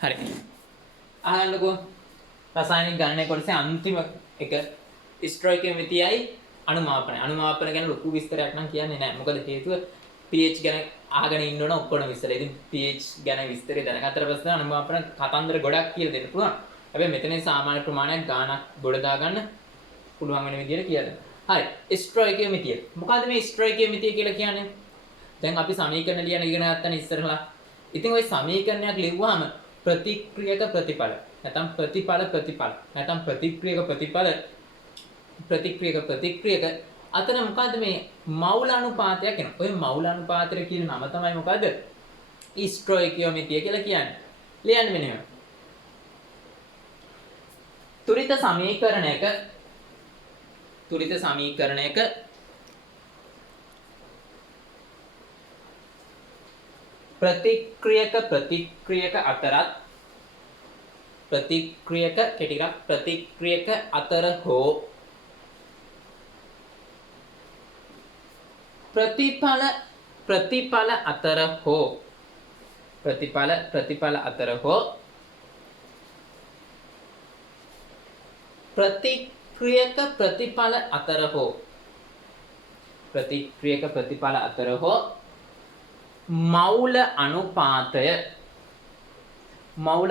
හරි. අහන්නකෝ රසායනික ගණනය කොටසේ අන්තිම එක ස්ටොයිකියෝමෙට්‍රියයි අනුමාපනය. අනුමාපන ගැන ලොකු විස්තරයක් නම් කියන්නේ නැහැ. මොකද හේතුව pH ගැන අහගෙන ඉන්න ඕන ඔක්කොම විස්තර. ඉතින් pH ගැන විස්තරය දැනගත්තට පස්සේ අනුමාපන කතන්දර ගොඩක් කියලා දෙන්න පුළුවන්. හැබැයි මෙතන සාමාන්‍ය ප්‍රමාණයක් ගාණක් ගොඩ දාගන්න පුළුවන් වෙන විදියට කියලා දෙනවා. හරි. ස්ටොයිකියෝමෙට්‍රිය. මොකද්ද මේ ස්ටොයිකියෝමෙට්‍රිය කියලා කියන්නේ? දැන් අපි සමීකරණ ලියන ඉගෙන ගන්නත් ඉස්සරහලා. ඉතින් ওই සමීකරණයක් ලිව්වහම ප්‍රතික්‍රියක ප්‍රතිඵල නැත්නම් ප්‍රතික්‍රියක අතර මොකද්ද මේ මවුල අනුපාතයක් එනවා. ඔය මවුල අනුපාතය කියන නම තමයි මොකද්ද? ස්ටොයිකියෝමෙට්‍රිය කියලා කියන්නේ. ලියන්න මෙන්න. තුරිත සමීකරණයක ප්‍රතික්‍රියක අතරත් ප්‍රතික්‍රියක අතර හෝ ප්‍රතිඵල අතර හෝ ප්‍රතික්‍රියක ප්‍රතිඵල අතර හෝ මවුල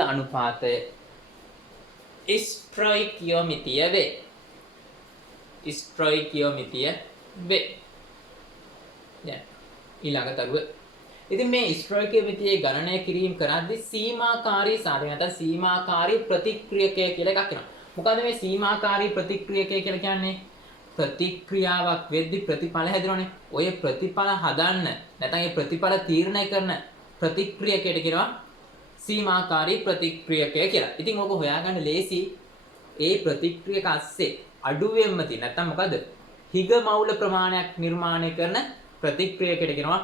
අනුපාතය ස්ටොයිකියෝමෙට්‍රිය වේ. දැන් ඊළඟ තරුව. ඉතින් මේ ස්ටොයිකියෝමෙට්‍රිය ගණනය කිරීම කරද්දී සීමාකාරී සාධක නැත්නම් සීමාකාරී ප්‍රතික්‍රියකය කියලා එකක් වෙනවා. මොකද මේ සීමාකාරී ප්‍රතික්‍රියකය කියලා කියන්නේ? ප්‍රතික්‍රියාවක් වෙද්දී ප්‍රතිඵල හැදෙනවනේ. ඔය ප්‍රතිඵල හදන්න නැත්නම් ඒ ප්‍රතිඵල තීරණය කරන ප්‍රතික්‍රියකයට කියනවා සීමාකාරී ප්‍රතික්‍රියකය කියලා. ඉතින් ඔබ හොයාගන්න ලේසි. ඒ ප්‍රතික්‍රියක ASCII අඩුවෙන්ම තියෙන නැත්නම් මොකද? හිග මවුල ප්‍රමාණයක් නිර්මාණය කරන ප්‍රතික්‍රියකයට කියනවා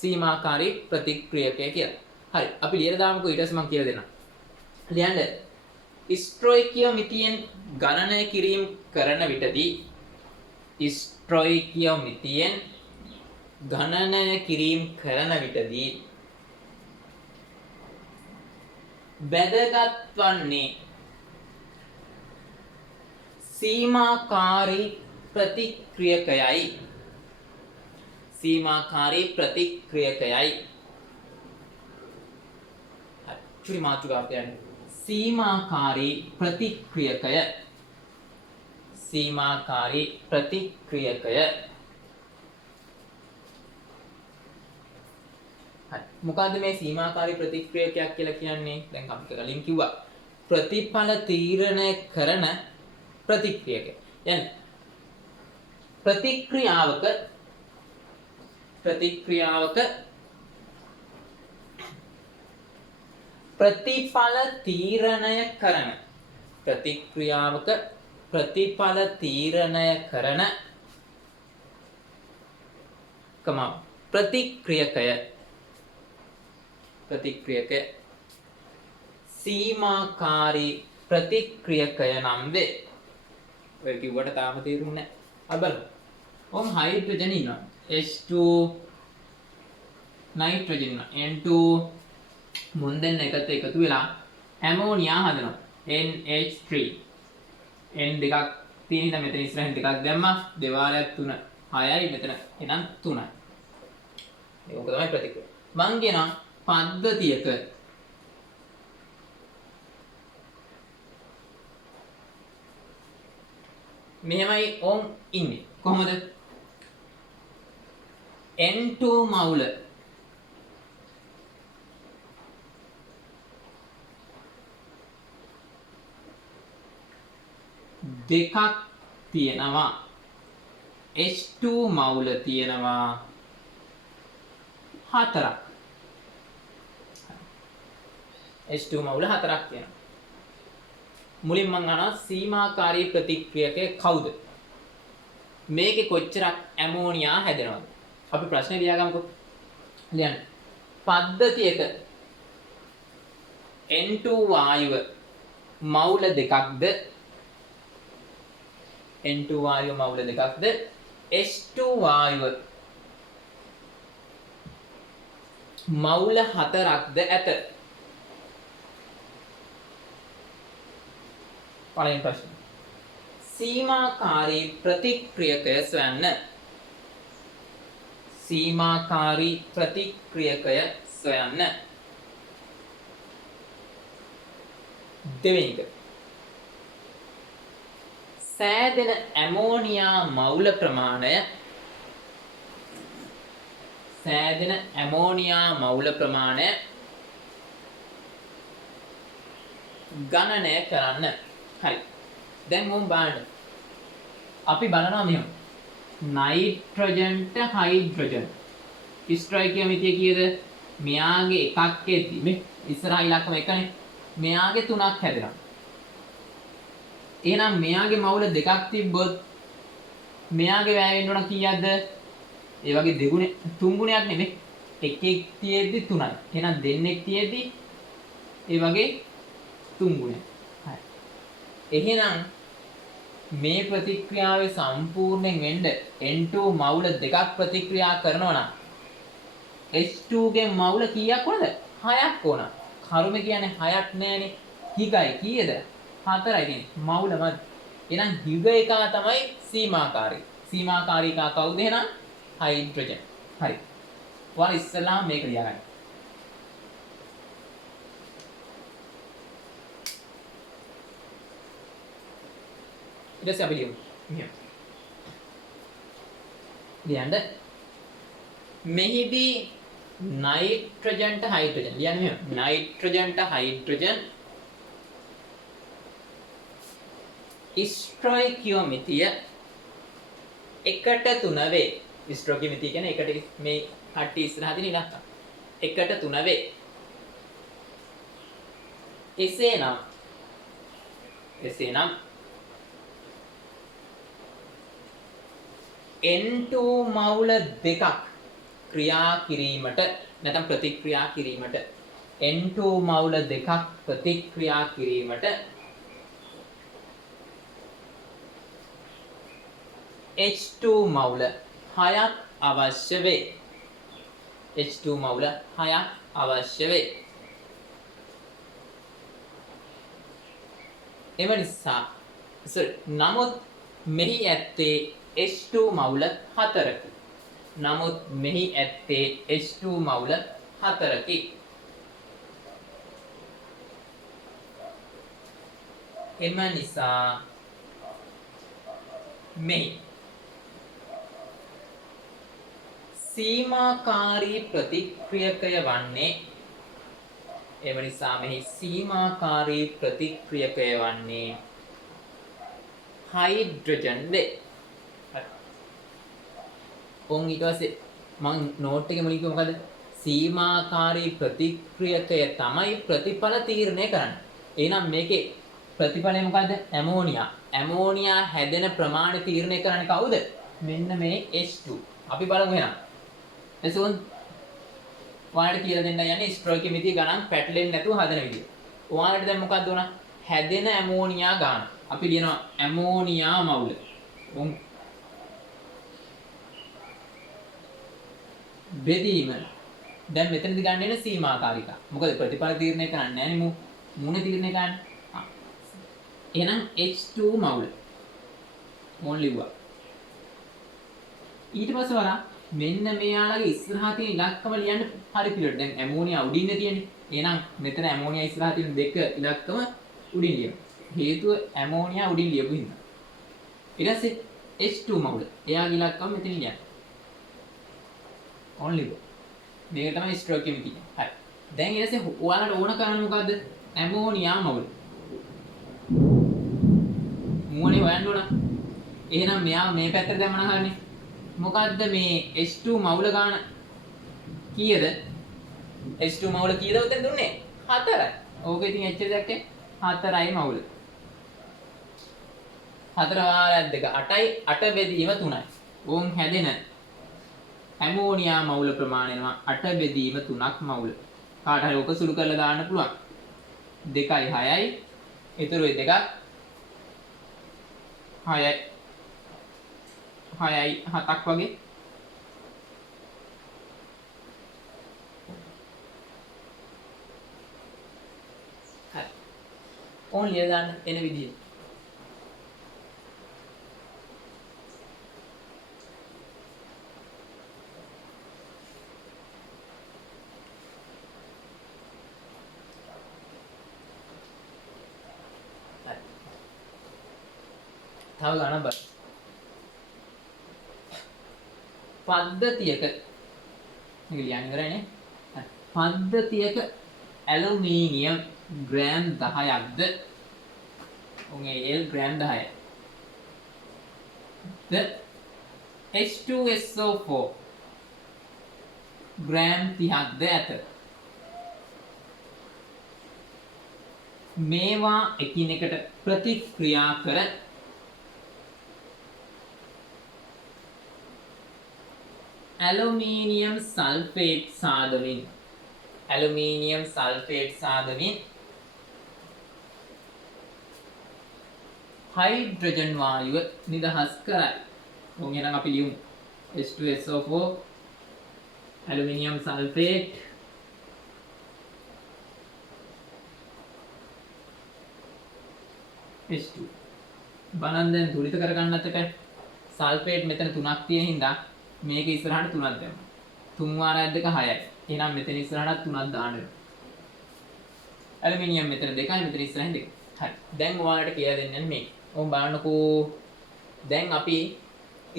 සීමාකාරී ප්‍රතික්‍රියකය කියලා. හරි. අපි ලියලා දාමුකෝ ඊට පස්සේ මම කියලා දෙන්නම්. ලියන්න. ස්ටොයිකියෝමෙට්‍රියෙන් ගණනය කිරීම කරන විටදී වැදගත් වන්නේ සීමාකාරී ප්‍රතික්‍රියකයයි. චුරි මාතෘකාවට යන්නේ. සීමාකාරී ප්‍රතික්‍රියකය. මොකද්ද මේ සීමාකාරී ප්‍රතික්‍රියකයක් කියලා කියන්නේ? දැන් අපි කලින් කිව්වා ප්‍රතිඵල තීරණය කරන ප්‍රතික්‍රියකය. يعني ප්‍රතික්‍රියාවක ප්‍රතිඵල තීරණය කරන ප්‍රතික්‍රියකය සීමාකාරී ප්‍රතික්‍රියකය නම් වේ. ඔය කිව්වට තාම තේරුන්නේ නැහැ. අර බලමු. ඔම් හයිඩ්‍රජන් ඉන්නවා. H2 නයිට්‍රජන් ඉන්නවා. N2 මුන් දෙන්න එකට එකතු වෙලා ඇමෝනියා හදනවා. NH3 N දෙකක් තියෙන ඉතින් මෙතන ඉස්සරහින් දෙකක් දැම්මා. දෙවාරයක් 3 6යි මෙතන එහෙනම් 3යි. ඒක තමයි ප්‍රතික්‍රියාව. මං කියනවා පද්ධතියක මෙහෙමයි ඕම් ඉන්නේ. කොහොමද? N2 මවුල දෙකක් තියෙනවා. H2 මවුල තියෙනවා 4ක්. H2 මවුල 4ක් තියෙනවා. මුලින් මම අහනවා සීමාකාරී ප්‍රතික්‍රියකය කවුද? මේකේ කොච්චරක් ඇමෝනියා හැදෙනවද? අපි ප්‍රශ්නේ ලියාගමුකෝ. ලියන්න. පද්ධතියක N2 වායුව මවුල දෙකක්ද? N2 වායුව මවුල දෙකක්ද? H2 වායුව මවුල 4ක්ද ඇත? පළවෙනි ප්‍රශ්නේ. සීමාකාරී ප්‍රතික්‍රියකය සොයන්න. සීමාකාරී ප්‍රතික්‍රියකය සොයන්න. දෙවෙනි එක. සෑදෙන ඇමෝනියා මවුල ප්‍රමාණය සෑදෙන ඇමෝනියා මවුල ප්‍රමාණය ගණනය කරන්න. හරි. දැන් මොම් බලන්න. අපි බලනවා මෙහෙම. නයිට්‍රජන්ට හයිඩ්‍රජන් ස්ට්‍රයිකිය මිතිය කීයද? මෙයාගේ එකක් එද්දි මේ ඉස්සරහා ඉලක්කම එකනේ. මෙයාගේ 3ක් හැදෙනවා. එහෙනම් මෙයාගේ මවුල දෙකක් තිබ්බොත් මෙයාගේ වැය වෙන්න ඕන කීයක්ද? ඒ වගේ දෙගුණේ තුන් ගුණයක් නෙමෙයි. එකෙක් තියෙද්දි 3යි. එහෙනම් දෙන්නෙක් තියෙද්දි ඒ වගේ තුන් ගුණයක්. හරි. එහෙනම් මේ ප්‍රතික්‍රියාවේ සම්පූර්ණයෙන් වෙන්න N2 මවුල දෙකක් ප්‍රතික්‍රියා කරනවා නම් H2 ගේ මවුල කීයක් ඕනද? 6ක් ඕන. කරුමේ කියන්නේ 6ක් නෑනේ. හිගයි කීයද? 4යි තියෙන්නේ. මවුලමද? එහෙනම් හිග එක තමයි සීමාකාරී. සීමාකාරී එක කවුද එහෙනම්? හයිඩ්‍රජන්. හරි. ඔයාලා ඉස්සෙල්ලා මේක ලියගන්න. ඊට පස්සේ අපි ලියමු. මෙහෙම. ලියන්න. මෙහිදී නයිට්‍රජන්ට හයිඩ්‍රජන් ලියන්නේ මෙහෙම. නයිට්‍රජන්ට හයිඩ්‍රජන් ස්ටොයිකියෝමිතිය 1:3 වේ. ස්ටොයිකියෝමිතිය කියන්නේ එකට මේ කට්ටිය ඉස්සරහා තියෙන ඉලක්කම්. 1:3 වේ. එසේනම් N2 මවුල දෙකක් ක්‍රියා කිරීමට නැත්නම් ප්‍රතික්‍රියා කිරීමට N2 මවුල දෙකක් ප්‍රතික්‍රියා කිරීමට H2 මවුල 6ක් අවශ්‍ය වේ. H2 මවුල 6ක් අවශ්‍ය වේ. එම නිසා නමුත් මෙහි ඇත්තේ H2 මවුල 4කි. නමුත් මෙහි ඇත්තේ H2 මවුල 4කි. එම නිසා මෙහි සීමාකාරී ප්‍රතික්‍රියකය වන්නේ හයිඩ්‍රජන් වේ. ඔන් ඊට පස්සේ මම නෝට් එකේ මුලින්ම මොකද? සීමාකාරී ප්‍රතික්‍රියකය තමයි ප්‍රතිඵල තීරණය කරන්නේ. එහෙනම් මේකේ ප්‍රතිඵලය මොකද්ද? ඇමෝනියා. ඇමෝනියා හැදෙන ප්‍රමාණය තීරණය කරන්නේ කවුද? මෙන්න මේ H2. අපි බලමු එහෙනම්. එසොන් ඔයාලට කියලා දෙන්න යන්නේ ස්ටොයිකියෝමිතිය ගණන් පැටලෙන්නේ නැතුව හදන විදිය. ඔයාලට දැන් මොකක්ද උනා? හැදෙන ඇමෝනියා ගාන. අපි ලියනවා ඇමෝනියා මවුල. බෙදීම. දැන් මෙතනදී ගන්න එන සීමාකාරික. මොකද ප්‍රතිඵල තීරණය කරන්නේ නැහැ නේ මුණ තීරණය කරන්නේ. එහෙනම් H2 මවුල. මොන් ලිව්වා. ඊට පස්සේ වරා මෙන්න මෙයාලගේ ඉස්සරහා තියෙන ඉලක්කම ලියන්න හරි පිළිවෙලට. දැන් ඇමෝනියා උඩින් තියෙන්නේ. එහෙනම් මෙතන ඇමෝනියා ඉස්සරහා තියෙන දෙක ඉලක්කම උඩින් ලියමු. හේතුව ඇමෝනියා උඩින් ලියපු හින්දා. ඊට පස්සේ H2 මවුල. එයාගේ ඉලක්කම මෙතන ලියන්න. only go. මේක තමයි ස්ටොයිකියෝමිතිය. හරි. දැන් ඊට පස්සේ ඔයාලට ඕන කරන්නේ මොකද්ද? ඇමෝනියා මවුල. මුවනේ හොයන්න ඕන. එහෙනම් මෙයා මේ පැත්තට දැම්මම හරිනේ. මොකද්ද මේ H2 මවුල ගාන කීයද? H2 මවුල කීයද උතෙන් දුන්නේ? 4යි. ඕක ඉතින් එච්චර දෙයක් 4යි මවුල. 4 වාරයක් දෙක 8යි 8 බෙදීම 3යි. ඕම් හැදෙන ඇමෝනියා මවුල ප්‍රමාණය වෙනවා 8 බෙදීම 3ක් මවුල. කාට හරි ඔක සුළු කරලා දාන්න පුළුවන්. 2යි 6යි. ඊටු ඒ දෙකක් 6යි 7ක් වගේ. හරි. ඕන් ලියලා දාන්න එන විදිය. තව ගණන් බලන්න. පද්ධතියක මේක ලියන්න ඉවරයිනේ. පද්ධතියක ඇලුමිනියම් ග්‍රෑම් 10ක්ද උන්ගේ L ග්‍රෑම් 10යි. ද H2SO4 ග්‍රෑම් 30ක්ද ඇත. මේවා එකිනෙකට ප්‍රතික්‍රියා කර ඇලුමිනියම් සල්ෆේට් සාදමින් හයිඩ්‍රජන් වායුව නිදහස් කරයි. උන් එහෙනම් අපි ලියමු H2SO4 ඇලුමිනියම් සල්ෆේට් H2 බලන්න දැන් තුලිත කරගන්නත් එපා. සල්ෆේට් මෙතන 3ක් තියෙන හින්දා මේක ඉස්සරහට 3ක් දැම්මා. 3 වාරයක් දෙක 6යි. එහෙනම් මෙතන ඉස්සරහට 3ක් දාන්න වෙනවා. ඇලුමිනියම් මෙතන 2යි මෙතන ඉස්සරහින් 2. හරි. දැන් ඔයාලට කියලා දෙන්නේ මේක. ඔව් බලන්නකෝ. දැන් අපි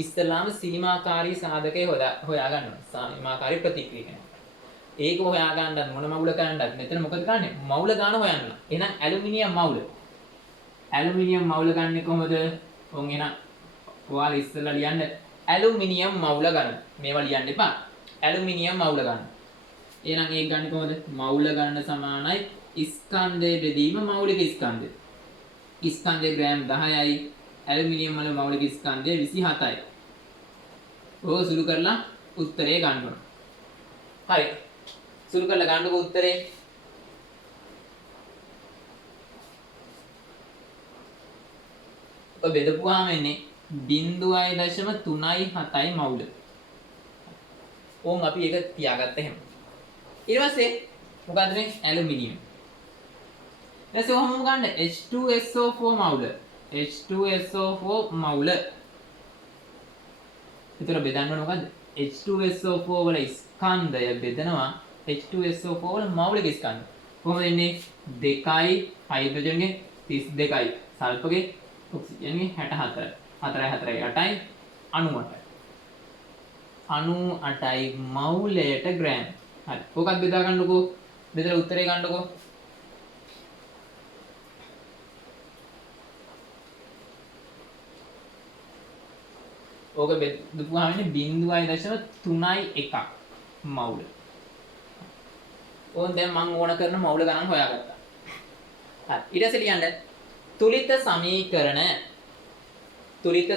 ඉස්සලාම සීමාකාරී සාධකය හොයා ගන්නවා. සීමාකාරී ප්‍රතික්‍රියා. ඒක හොයා ගන්නත් මොන මවුල කරන්නත් මෙතන මොකද කරන්නේ? මවුල ගන්න හොයන්න. එහෙනම් ඇලුමිනියම් මවුල. ඇලුමිනියම් මවුල ගන්නේ කොහොමද? ඔන් එහෙනම් ඔයාලා ඉස්සෙල්ලා ලියන්න ඇලුමිනියම් මවුල ගන්න. මේවා ලියන්න එපා. ඇලුමිනියම් මවුල ගන්න. එහෙනම් ඒක ගන්න කොහොමද? මවුල ගන්න සමානයි ස්කන්ධය බෙදීම මෞලික ස්කන්ධය. ස්කන්ධය ග්‍රෑම් 10යි. ඇලුමිනියම් වල මෞලික ස්කන්ධය 27යි. ඕක සුළු කරලා උත්තරේ ගන්න ඕන. හරි. සුළු කරලා ගන්නකො උත්තරේ. ඔය බෙදපුවාම එන්නේ 0.37යි මවුල. ඕන් අපි ඒක තියාගත්ත එහෙම. ඊට පස්සේ මොකද්ද මේ ඇලුමිනියම්. ඊට ඔහොම ගන්න H2SO4 මවුල. H2SO4 මවුල. විතර බෙදන්න ඕන මොකද්ද? H2SO4 වල ස්කන්ධය බෙදනවා H2SO4 වල මෞලික ස්කන්ධ. කොහොමද එන්නේ? 2යි හයිඩ්‍රජන්ගේ 32යි සල්ෆගේ ඔක්සිජන්ගේ 64යි 4යි 4යි 8යි 98යි 98යි මවුලයට ග්‍රෑම්. හරි. ඕකත් බෙදා ගන්නකෝ. බෙදලා උත්තරේ ගන්නකෝ. ඕක බෙදුවාම ඉන්නේ 0.31 මවුල. ඕන් දැන් මම ඕන කරන මවුල ගණන් හොයාගත්තා. හරි. ඊට පස්සේ ලියන්න තුලිත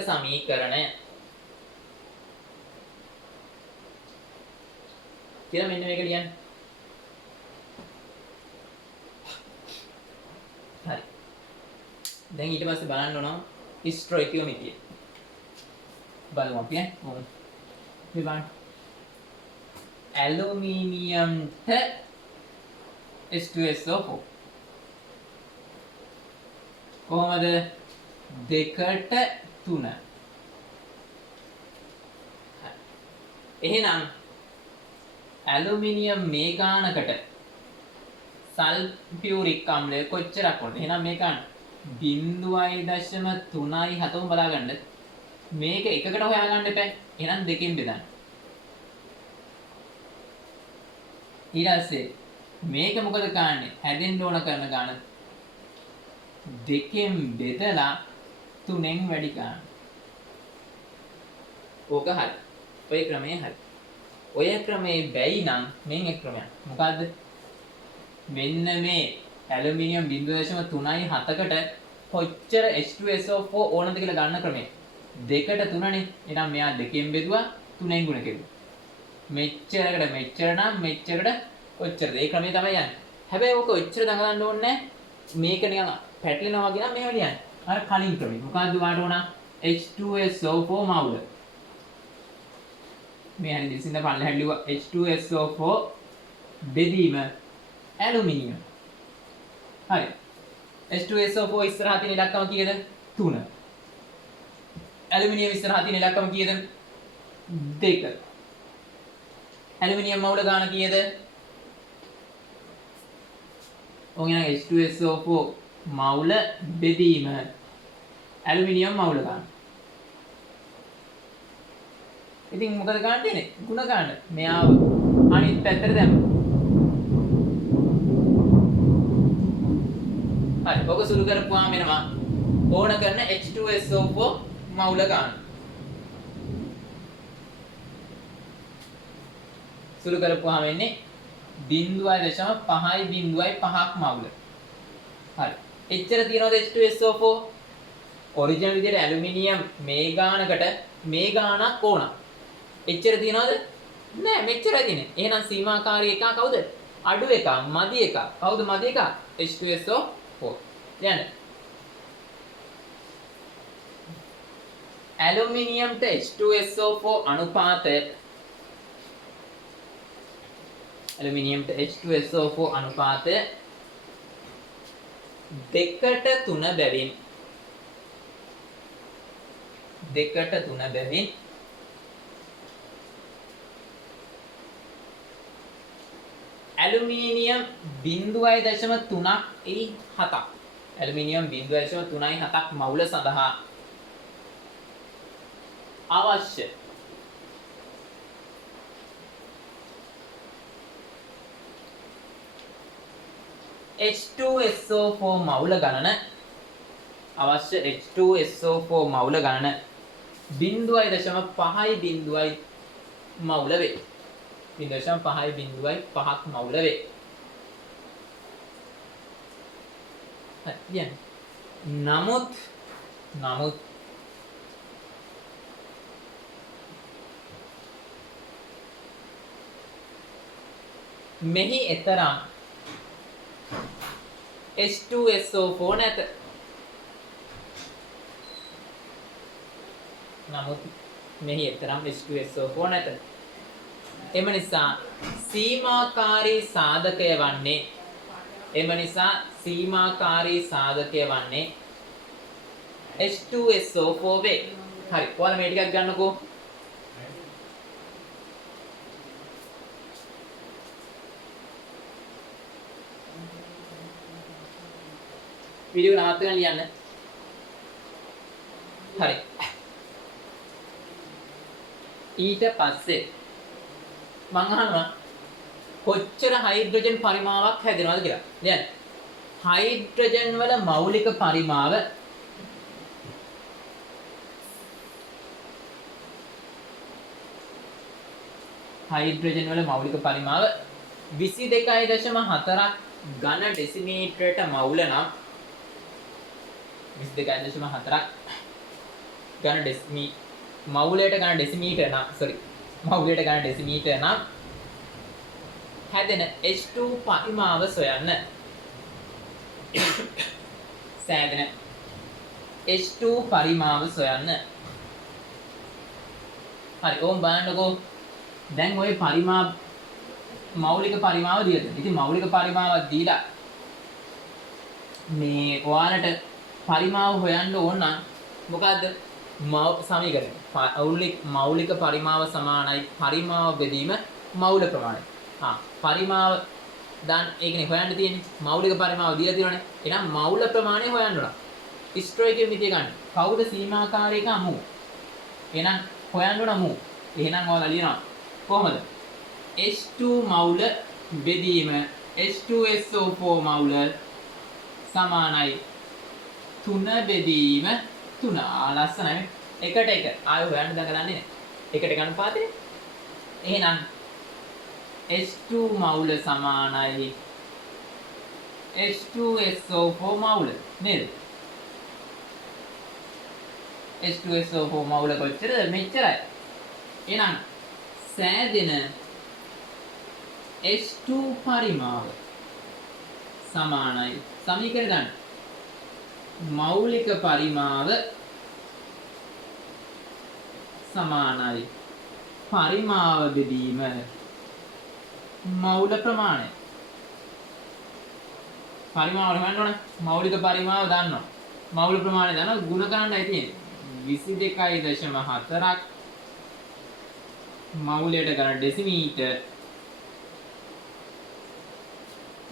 සමීකරණ කියලා මෙන්න මේක ලියන්න. හරි. දැන් ඊට පස්සේ බලන්න ඕන ස්ටොයිකියෝමෙට්‍රිය. බලමු අපි ඈ. ඔව්. මේ බලන්න. ඇලුමිනියම්ට H2SO4 කොහොමද 2ට 3. එහෙනම් ඇලුමිනියම් මේ ගානකට සල්ෆියුරික් අම්ලය කොච්චරක් වුණද? එහෙනම් මේක 0.3යි 7ම බලාගන්න. මේක එකකට හොයාගන්න එපා. එහෙනම් දෙකෙන් බෙදන්න. ඊට පස්සේ මේක මොකද ගන්නෙ? හැදෙන්න ඕන කරන ගාන දෙකෙන් බෙදලා 3ෙන් වැඩි ගන්න. ඕක හරි. ඔය ක්‍රමය හරි. ඔය ක්‍රමේ බැයි නම් මෙන් එක් ක්‍රමයක්. මොකද්ද? මෙන්න මේ ඇලුමිනියම් 0.3යි 7කට කොච්චර H2SO4 ඕනද කියලා ගන්න ක්‍රමය. 2ට 3නේ. එහෙනම් මෙයා දෙකෙන් බෙදුවා 3ෙන් ගුණ කෙරුවා. මෙච්චරකට මෙච්චර නම් මෙච්චරකට කොච්චරද? ඒ ක්‍රමය තමයි යන්නේ. හැබැයි ඕක ඔච්චර දඟලන්න ඕනේ නැහැ. මේක නිකන් පැටලෙනවා වගේ නම් මෙහෙම ලියන්න. අර කලින් ක්‍රමය. මොකද්ද වාට ඕන? H2SO4 මවුල. මේ හරි දිසින්ද පල්ලෙහාට ලිව්වා H2SO4 බෙදීම ඇලුමිනියම්. හරි. H2SO4 ඉස්සරහා තියෙන ඉලක්කම කීයද? 3. ඇලුමිනියම් ඉස්සරහා තියෙන ඉලක්කම කීයද? 2. ඇලුමිනියම් මවුල ගාන කීයද? ඔය H2SO4 මවුල බෙදීම ඇලුමිනියම් මවුල ගන්න. ඉතින් මොකද ගන්න තියෙන්නේ? ಗುಣ ගන්න. මෙයාව අනිත් පැත්තට දැම්ම. හරි. ඔක සුළු කරපුවාම එනවා ඕන කරන H2SO4 මවුල ගන්න. සුළු කරපුවාම එන්නේ 0.5ක් මවුල. හරි. එච්චර තියනවද H2SO4? ඔරිජිනල් විදියට ඇලුමිනියම් මේ ගානකට මේ ගානක් ඕන. එච්චර තියනවද? නෑ මෙච්චරයි තියෙන්නේ. එහෙනම් සීමාකාරී එක කවුද? අඩු එක, මදි එක. කවුද මදි එක? H2SO4. දැන් ඇලුමිනියම්ට H2SO4 අනුපාතය ඇලුමිනියම්ට H2SO4 අනුපාතය 2:3 බැවින් 2:3 බැවින් ඇලුමිනියම් 0.3.7ක් ඇලුමිනියම් 0.3.7ක් මවුල සඳහා අවශ්‍ය H2SO4 මවුල ගණන අවශ්‍ය H2SO4 මවුල ගණන 0.5 මවුල වේ. 0.5ක් මවුල වේ. හරි. නමුත් මෙහි එතරම් H2SO4 නැත. නමුත් මෙහි එතරම් H2SO4 නැත. එම නිසා සීමාකාරී සාධකය වන්නේ H2SO4 වේ. හරි. ඔයාලා මේ ටිකක් ගන්නකෝ. වීඩියෝ නවත්ත ගන්න ලියන්න. හරි. ඊට පස්සේ මම අහනවා කොච්චර හයිඩ්‍රජන් පරිමාවක් හැදෙනවද කියලා. ලියන්න. හයිඩ්‍රජන් වල මෞලික පරිමාව හයිඩ්‍රජන් වල මෞලික පරිමාව 22.4ක් ඝන ඩෙසිමීටරයට මවුල නම් 22.4ක් ඝන මවුලයට ඝන ඩෙසිමීටර නම් හැදෙන H2 පරිමාව සොයන්න. සෑදෙන H2 පරිමාව සොයන්න. හරි. ඕම් බලන්නකෝ. දැන් ওই මෞලික පරිමාව දීලා තියෙනවා. ඉතින් මෞලික පරිමාවක් දීලා මේ ඔයාලට පරිමාව හොයන්න ඕන නම් මොකද්ද? සමීකරණය. මෞලික පරිමාව සමානයි පරිමාව බෙදීම මෞල ප්‍රමාණය. පරිමාව දැන් ඒකනේ හොයන්න තියෙන්නේ. මෞලික පරිමාව දීලා තියෙනවනේ. එහෙනම් මෞල ප්‍රමාණය හොයන්න ඕන. ස්ට්‍රෝයිකේ මිතිය ගන්න. කවුද සීමාකාරීක අමු? එහෙනම් හොයන්න ඕන අමු. එහෙනම් ඔයාලා ලියනවා කොහොමද? H2 මවුල බෙදීම H2SO4 මවුල සමානයි 3 බෙදීම 3. ලස්සනයි. එකට එක. ආයෙ හොයන්න දඟලන්නේ නැහැ. එකට එක අනුපාතනේ. එහෙනම් H2 මවුල සමානයි H2SO4 මවුල නේද? H2SO4 මවුල කොච්චරද? මෙච්චරයි. එහෙනම් සෑදෙන H2 පරිමාව සමානයි සමීකරණ ගන්න. මෞලික පරිමාව සමානයි පරිමාව බෙදීම මෞල ප්‍රමාණය. පරිමාව හොයන්න ඕන. මෞලික පරිමාව දන්නවා. මෞල ප්‍රමාණය දන්නවා. ගුණ කරන්නයි තියෙන්නේ. 22.4ක් මෞලයට ගන්න ඩෙසිමීටර්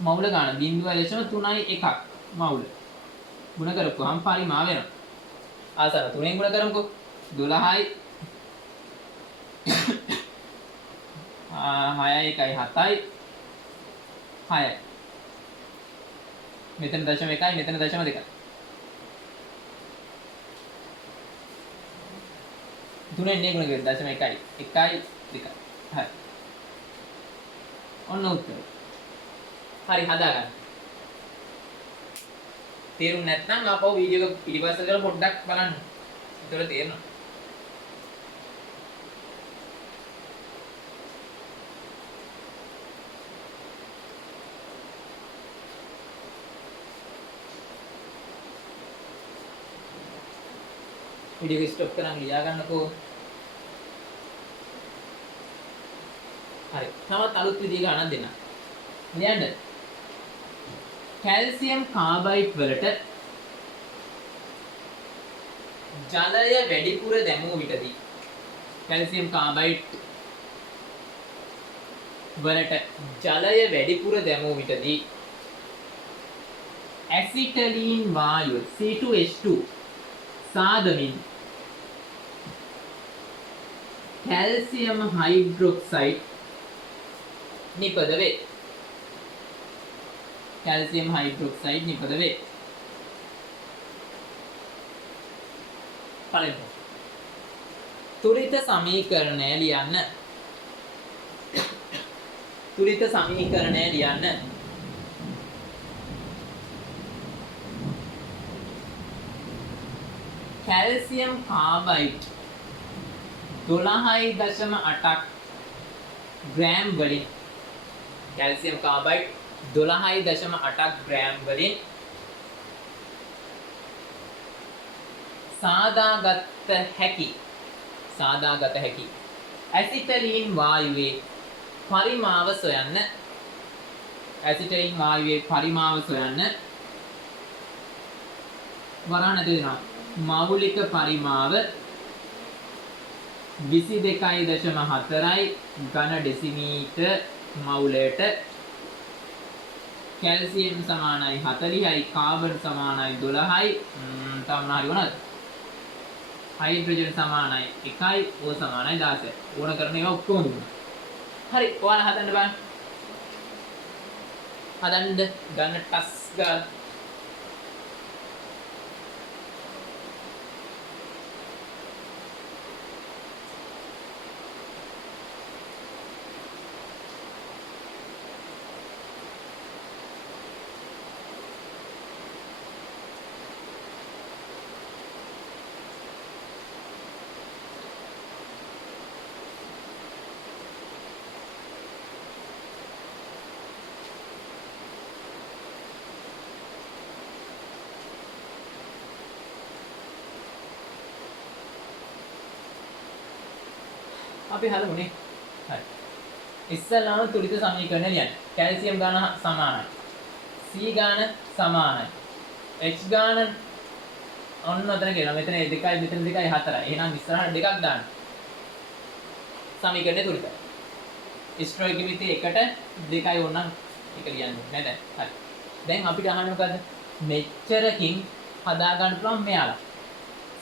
මෞල ගන්න 0.31ක් මෞල. ගුණ කරපුවාම පරිමාව වෙනවා. ආසන 3ෙන් ගුණ කරමුකෝ 12යි 6යි 1යි 7යි 6යි මෙතන දශම 1යි මෙතන දශම 2යි 3ෙන් නේ ගුණ කරේ දශම 1යි 1යි 2යි හරි ඔන්න උත්තර හරි හදාගන්න තේරුම් නැත්නම් ආපහු වීඩියෝ එක පිටිපස්ස කරලා පොඩ්ඩක් බලන්න ඒතකොට තේරෙනවා वीडियो स्टॉप කරන් ලියා ගන්නකෝ. හරි. තවත් අලුත් විදිහ ගණන් දෙන්න. ලියන්න. කැල්සියම් කාබයිඩ් වලට ජලය වැඩිපුර දැමූ විටදී කැල්සියම් කාබයිඩ් වලට ජලය වැඩිපුර දැමූ විටදී ඇසිටලීන් වායුව C2H2 සාදමින් කැල්සියම් හයිඩ්‍රොක්සයිඩ් නිපද වේ. කැල්සියම් හයිඩ්‍රොක්සයිඩ් නිපද වේ. පළවෙනි තුරිත සමීකරණය ලියන්න. තුරිත සමීකරණය ලියන්න. කැල්සියම් කාබයිඩ් 12.8ක් ග්‍රෑම් වලින් කැල්සියම් කාබයිඩ් 12.8ක් ග්‍රෑම් වලින් සාදාගත හැකි ඇසිටලීන් වායුවේ පරිමාව සොයන්න. ඇසිටලීන් වායුවේ පරිමාව සොයන්න. වරහන් ඇතුලේ දෙනවා. මෞලික පරිමාව 22.4යි ඝන ඩෙසිමීටර් මවුලයට කැල්සියම් සමානයි 40යි කාබන් සමානයි 12යි තව මොනවා හරි වුණාද හයිඩ්‍රජන් සමානයි 1යි O සමානයි 16යි ඕන කරන ඒවා ඔක්කොම දුන්නා. හරි ඔයාලා හදන්න බලන්න. හදන්න ගන්න ටස් ගාලා අපි හලමුනේ. හරි. ඉස්සල්ලාම තුලිත සමීකරණය ලියන්න. කැල්සියම් ගාන සමානයි. C ගාන සමානයි. H ගාන ඔන්න ඔතන කියනවා. මෙතන 2යි මෙතන 2යි 4යි. එහෙනම් ඉස්සරහට දෙකක් දාන්න. සමීකරණය තුලිතයි. ස්ටොයිකියමිති 1ට 2යි ඕනනම් එක ලියන්න නේද? හරි. දැන් අපිට අහන්නේ මොකද්ද? මෙච්චරකින් හදා ගන්න පුළුවන් මෙයාලා.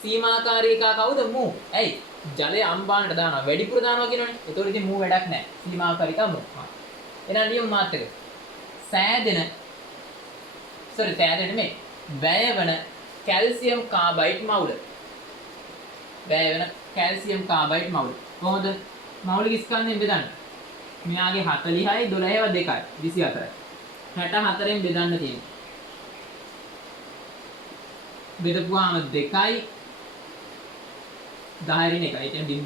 සීමාකාරී එකා කවුද? මූ. ඇයි? ජලය අම්බානට දානවා වැඩිපුර දානවා කියනවනේ. ඒතකොට ඉතින් මූ වැඩක් නැහැ. සීමාකාරී එකා මූ. එහෙනම් ලියමු මාත් එක. සෑදෙන නෙමෙයි. වැයවන කැල්සියම් කාබයිඩ් මවුල. වැයවන කැල්සියම් කාබයිඩ් මවුල. කොහොමද? මෞලික ස්කන්ධයෙන් බෙදන්න. මෙයාගේ 40යි 12යි 2යි 24යි. 64න් බෙදන්න තියෙනවා. බෙදපුවාම 2යි 10 රින් 1යි. ඒ කියන්නේ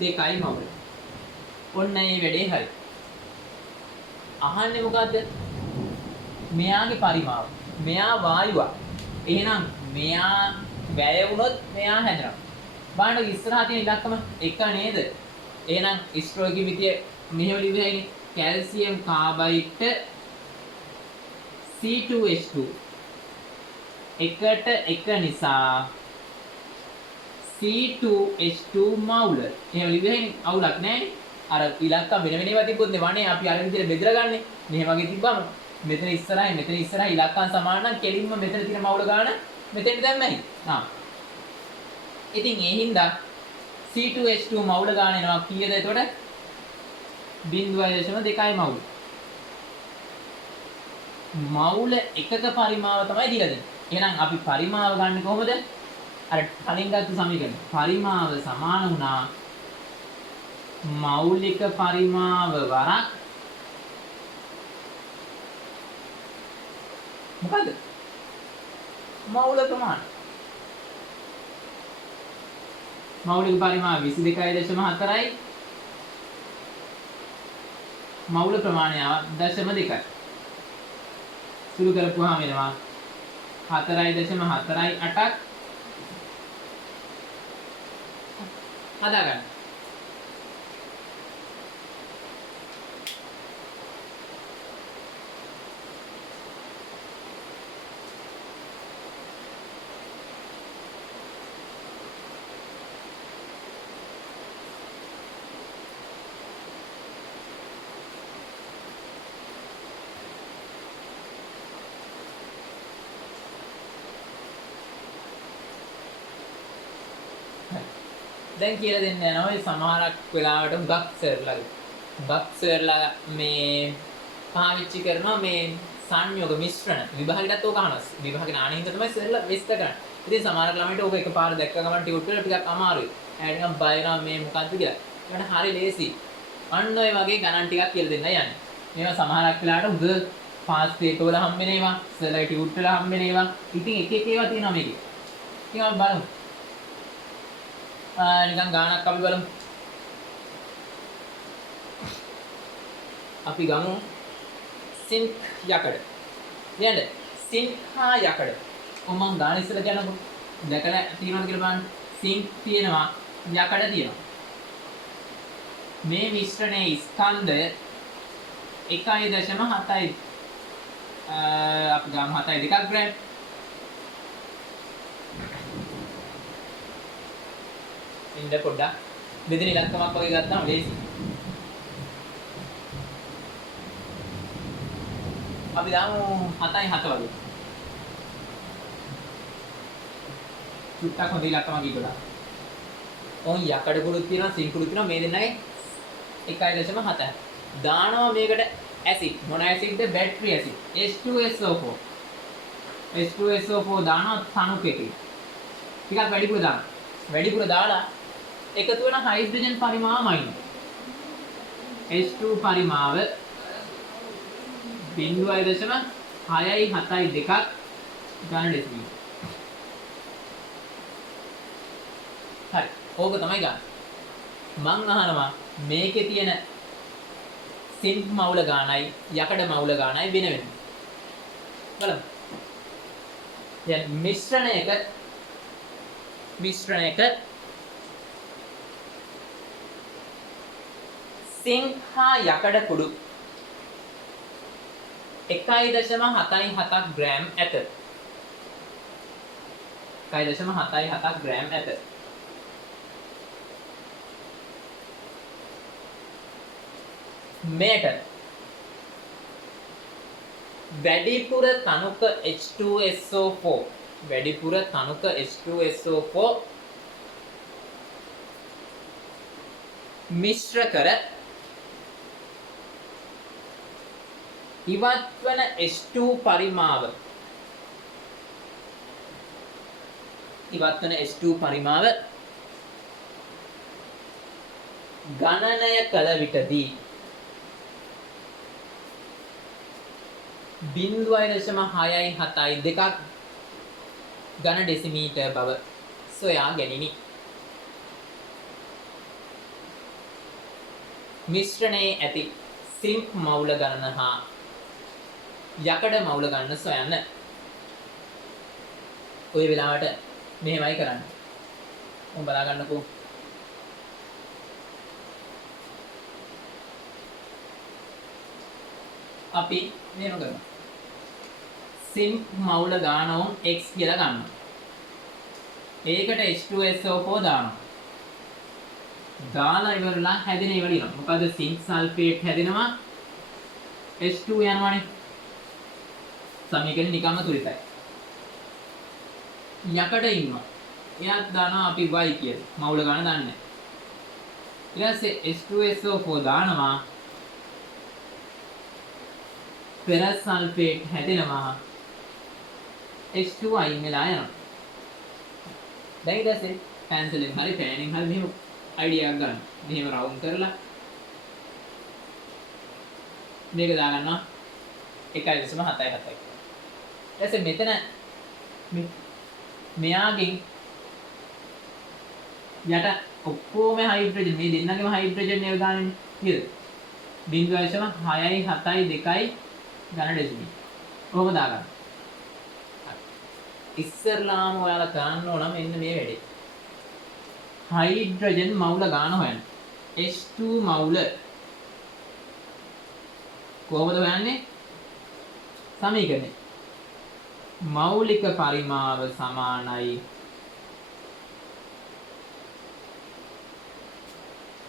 0.2යි මවුල. ඔන්න මේ වැඩේ හරි. අහන්නේ මොකද්ද? මෙයාගේ පරිමාව. මෙයා වායුවක්. එහෙනම් මෙයා වැය වුණොත් මෙයා හැදෙනවා. බලන්න ඉස්සරහා තියෙන ඉලක්කම 1 නේද? එහෙනම් ස්ටොයිකියමිතිය මෙහෙම ලියුවයිනේ. කැල්සියම් කාබයිඩ් C2H2 එකට 1 නිසා C2H2 මවුල. එහෙම ලියුවයිනේ අවුලක් නැහැනේ. අර ඉලක්කම් වෙන වෙනම තිබ්බොත් නේ වනේ අපි අර විදිහට බෙදලා ගන්නෙ. මෙහෙම වගේ තිබ්බම මෙතන ඉස්සරහින් ඉලක්කම් සමාන නම් කෙලින්ම මෙතන තියෙන මවුල ගන්න මෙතෙන් දැම්මයි. ඉතින් ඒ හින්දා C2H2 මවුල ගන්න එනවා කීයද එතකොට 0.2යි මවුල. මවුල එකක පරිමාව තමයි දීලා දෙන්නේ. එහෙනම් අපි පරිමාව ගන්න කොහොමද? අර කලින් ගත්ත සමීකරණ. පරිමාව සමාන වුණා මෞලික පරිමාව වරක් මොකද? මෞල ප්‍රමාණය. මෞලික පරිමාව 22.4යි. මෞල ප්‍රමාණය 0.2යි. සුළු කරපුවාම එනවා 4.48ක් හදාගන්න. දැන් කියලා දෙන්න යනවා මේ සමහරක් වෙලාවට හුඟක් සර්ලා මේ පාවිච්චි කරනවා මේ සංයෝග මිශ්‍රණ විභාගෙටත් ඕක අහනවා. විභාගේ නාන හින්දා තමයි සර්ලා විස්තර කරන්නේ. ඉතින් සමහර ළමයිට ඕක එකපාර දැක්ක ගමන් ටියුට් වල ටිකක් අමාරුයි. ඇයි නිකන් බය වෙනවා මේ මොකද්ද කියලා. ඒකට හරි ලේසි. අන්න ඔය වගේ ගණන් ටිකක් කියලා දෙන්න යන්නේ. මේවා සමහරක් වෙලාවට උග පාස් පේපර් වල හම්බෙන ඒවා, සර්ලා ටියුට් වල හම්බෙන ඒවා. ඉතින් එක එක ඒවා තියෙනවා මේකේ. ඉතින් අපි බලමු. නිකන් ගානක් අපි බලමු. අපි ගමු සින්ක් යකඩ. නේද? සින්ක් හා යකඩ. මම ගාන ඉස්සර කියනකො දැකලා තියෙනවද කියලා බලන්න. සින්ක් තියෙනවා, යකඩ තියෙනවා. මේ මිශ්‍රණයේ ස්කන්ධය 1.7යි අපි ගාමු 7.2 ග්‍රෑම්. ඉන්න පොඩ්ඩක් බෙදෙන ඉලක්කමක් වගේ ගත්තාම ලේසි. අපි දාමු 7.7 වගේ. චුට්ටක් හොඳ ඉලක්කමක් ඉදලා. ඕන් යකඩ කුරුත් තියෙනවා, සිං කුරුත් තියෙනවා, මේ දෙන්නගේ 1.7. දානවා මේකට ඇසිඩ්. මොන ඇසිඩ්ද? Battery acid. H2SO4. H2SO4 දානවා තනුකෙකින්. ටිකක් වැඩිපුර දානවා. වැඩිපුර දාලා එකතු වෙන හයිඩ්‍රජන් පරිමාවමයි. H2 පරිමාව 0.672ක් ගන්න ඩෙසිමීටර්. හරි. ඕක තමයි ගන්න. මං අහනවා මේකේ තියෙන සින්ක් මවුල ගානයි යකඩ මවුල ගානයි වෙන වෙනම. බලමු. දැන් මිශ්‍රණයක සින්ක් හා යකඩ කුඩු 1.77ක් ග්‍රෑම් ඇත. 1.77ක් ග්‍රෑම් ඇත. මෙයට වැඩිපුර තනුක H2SO4 මිශ්‍ර කර ඉවත් වන H2 පරිමාව ගණනය කළ විටදී 0.672ක් ඝන ඩෙසිමීටර් බව සොයා ගැනිනි. මිශ්‍රණයේ ඇති සින්ක් මවුල ගණන හා යකඩ මවුල ගණන සොයන්න. ඔය වෙලාවට මෙහෙමයි කරන්නේ. මම බලා ගන්නකෝ. අපි මෙහෙම කරමු. සින්ක් මවුල ගානවුන් x කියලා ගන්නවා. ඒකට H2SO4 දානවා. දාලා ඉවරලා හැදෙන ඒවා ලියනවා. මොකද සින්ක් සල්ෆේට් හැදෙනවා H2 යනවනේ. සමීකරණ නිකම්ම තුලිතයි. යකඩ ඉන්නවා. එයාත් දානවා අපි y කියලා. මවුල ගන්න දන්නේ නැහැ. ඊට පස්සේ H2SO4 දානවා. ferrous sulfate හැදෙනවා. H2 අයින් වෙලා යනවා. දැන් ඊට පස්සේ පැන්සලෙන් හරි පෑනෙන් හරි මෙහෙම අයිඩියා එකක් ගන්න. මෙහෙම රවුන්ඩ් කරලා මේක දාගන්නවා 1.77. ඊට මෙතන මෙයාගෙන් යට ඔක්කොම හයිඩ්‍රජන් මේ දෙන්නගේම හයිඩ්‍රජන් නේද ගන්නනේ නේද? 0.6යි 7යි 2යි ඝන ඩෙසිමීටර්. කොහොම දාගන්න? ඉස්සරලාම ඔයාලා කරන්න ඕන මෙන්න මේ වැඩේ. හයිඩ්‍රජන් මවුල ගන්න හොයන්න. H2 මවුල කොහොමද හොයන්නේ? සමීකරණය. මෞලික පරිමාව සමානයි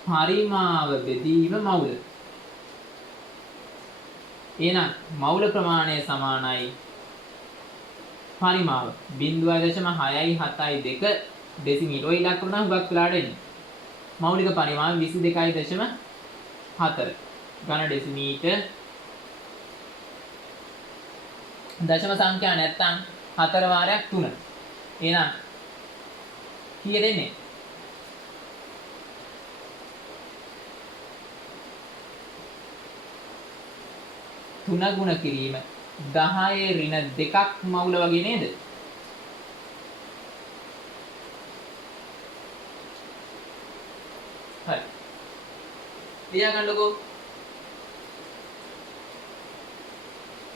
පරිමාව බෙදීම මවුල. එහෙනම් මවුල ප්‍රමාණය සමානයි පරිමාව 0.6යි 7යි 2 ඩෙසිමීටර්. ඔය ඉලක්ක උනා හුඟක් වෙලාට එන්නේ. මෞලික පරිමාව 22.4 ඝන ඩෙසිමීටර්. දශම සංඛ්‍යා නැත්තම් 4 වාරයක් 3. එහෙනම් කීයද එන්නේ? 3 ගුණ කිරීම 10 ඍණ 2ක් මවුල වගේ නේද? හරි. ලියා ගන්නකෝ.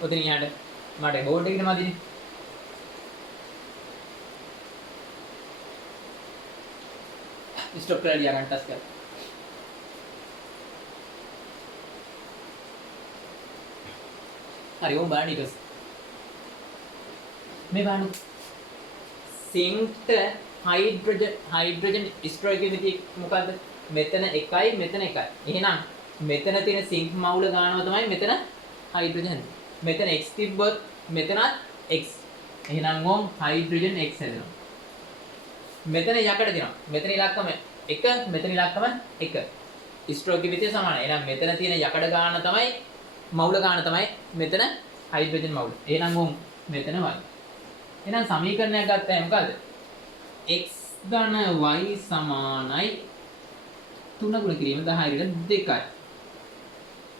ඔතන යන්න මට බෝඩ් එකේ මදිනේ. ස්ටොප් කරලා ලියා ගන්න ටස්ක් කරලා. හරි ඕම් බලන්න ඊට මේ බලන්න සිංක්ට හයිඩ්‍රජන් ස්ටොයිකියුමිටි මොකද්ද? මෙතන 1යි මෙතන 1යි. එහෙනම් මෙතන තියෙන සිංක් මවුල ගන්නවා තමයි මෙතන හයිඩ්‍රජන්. මෙතන x තිබ්බොත් මෙතනත් x. එහෙනම් ඕම් හයිඩ්‍රජන් x හැදෙනවා. මෙතන යකඩ දෙනවා. මෙතන ඉලක්කම 1 මෙතන ඉලක්කම 1. ස්ටොයිකියුමිටි සමානයි. එහෙනම් මෙතන තියෙන යකඩ ගාන තමයි මවුල ගාන තමයි මෙතන හයිඩ්‍රජන් මවුල. එහෙනම් ඕම් මෙතන y. එහෙනම් සමීකරණයක් ගත්තා මොකද? x ධන y සමානයි 3 ගුණ කිරීම 10 ඍණ 2යි.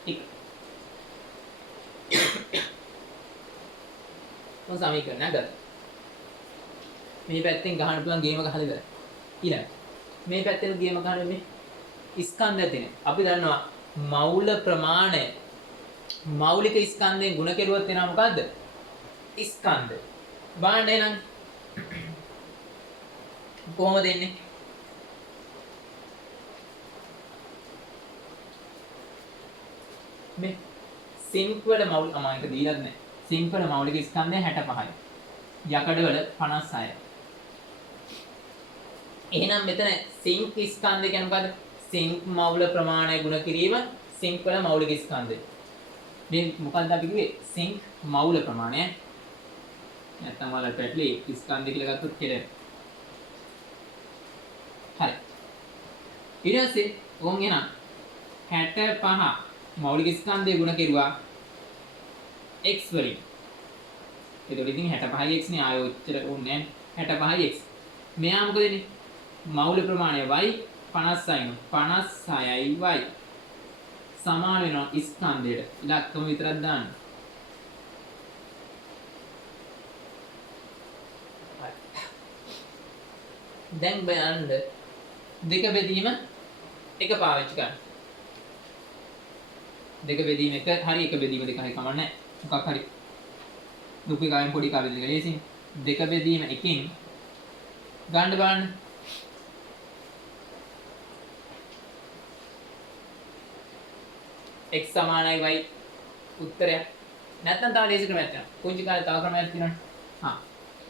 1. මොන සමීකරණයක් ගත්තා? මේ පැත්තෙන් ගහන්න පුළුවන් ගේම ගහලා ඉවරයි. ඊළඟ මේ පැත්තෙන් ගේම ගහන්නේ මේ ස්කන්ධය තියෙන. අපි දන්නවා මවුල ප්‍රමාණය මෞලික ස්කන්ධයෙන් ගුණ කෙරුවොත් එනවා මොකද්ද? ස්කන්ධ. බලන්න එහෙනම් කොහොමද එන්නේ? මේ සිංක් වල මෞලික අමායක දීලාද නැහැ. සිංක් වල මෞලික ස්කන්ධය 65යි. යකඩ වල 56යි. එහෙනම් මෙතන සිංක් ස්කන්ධය කියන්නේ මොකද්ද? සිංක් මෞල ප්‍රමාණය ගුණ කිරීම සිංක් වල මෞලික ස්කන්ධය. මේ මොකක්ද අපි කිව්වේ? සිංක් මවුල ප්‍රමාණය. නැත්නම් වල පැටලි ස්කන්ධය කියලා ගත්තොත් කෙලෙන. හරි. ඊට පස්සේ ඕන් එනවා 65 මෞලික ස්කන්ධය ගුණ කෙරුවා x වලින්. ඒතකොට ඉතින් 65x නේ ආයෙ උච්චර ඕනේ නැහැ. 65x. මෙයා මොකද වෙන්නේ? මෞල ප්‍රමාණය y 56යි 56යි y සමාන වෙනවා ස්කන්ධයට. ඉලක්කම විතරක් දාන්න. දැන් බලන්න දෙක බෙදීම එක පාවිච්චි කරන්න. දෙක බෙදීම එක හරි එක බෙදීම දෙක හරි කමන්නේ නැහැ. මොකක් හරි දුක ගායෙන් පොඩි කාලෙ දෙක ලේසින් දෙක බෙදීම එකකින් ගන්න බලන්න. x සමානයි y උත්තරයක්. නැත්නම් තව ලේසි ක්‍රමයක් තියෙනවා. පුංචි කාලේ තව ක්‍රමයක් තියෙනවනේ.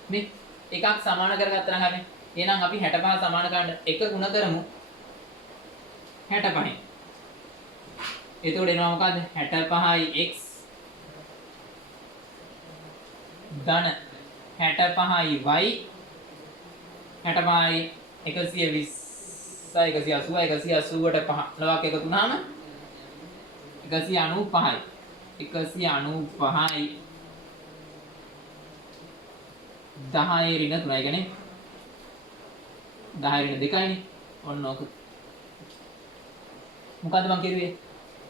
මේ එකක් සමාන කරගත්තා නම් හරිනේ. එහෙනම් අපි 65 සමාන කරන්න එක ගුණ කරමු 65න්. එතකොට එනවා මොකද්ද? 65යි x ධන 65යි y 65යි 120යි 180යි 180ට 15ක් එකතු වුණාම 195යි 195යි 10 ඍණ 3යි කියන්නේ 10 ඍණ 2යිනේ. ඔන්න ඕක. මොකද්ද මං කිව්වේ?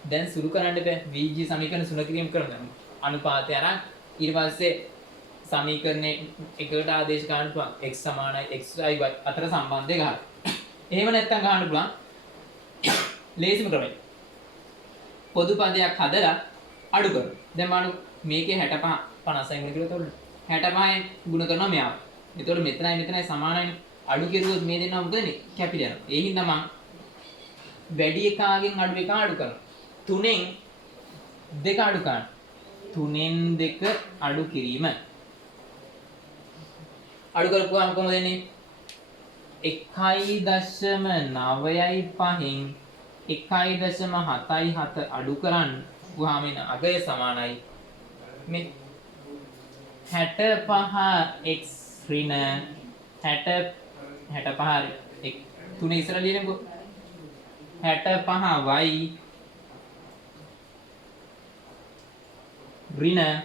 දැන් සුළු කරන්න බෑ. VG සමීකරණ සුළු කිරීම කරනවා. අනුපාතය අරන් ඊට පස්සේ සමීකරණේ එකට ආදේශ ගන්න පුළුවන්. x සමානයි xy අතර සම්බන්ධය ගන්න. එහෙම නැත්නම් ගන්න පුළුවන්. ලේසිම ක්‍රමය. පොදු පදයක් හදලා අඩු කරනවා. දැන් මම මේකේ 65 50යි ගුණ කියලා තෝරන්න. 65න් ගුණ කරනවා මෙයාව. එතකොට මෙතනයි සමානයිනේ. අඩු කෙරුවොත් මේ දෙන්නා මොකද වෙන්නේ? කැපිලා යනවා. ඒ හින්දා මම වැඩි එකකින් අඩු එක අඩු කරනවා. 3න් 2 අඩු කරනවා. 3න් 2 අඩු කිරීම. අඩු කරපුවාම කොහොමද වෙන්නේ? 1.9යි 5න් 1.77 අඩු කරන් පුවාම එන අගය සමානයි මේ 65x ඍණ 65 තුන ඉස්සරහ ලියන්නකෝ 65y ඍණ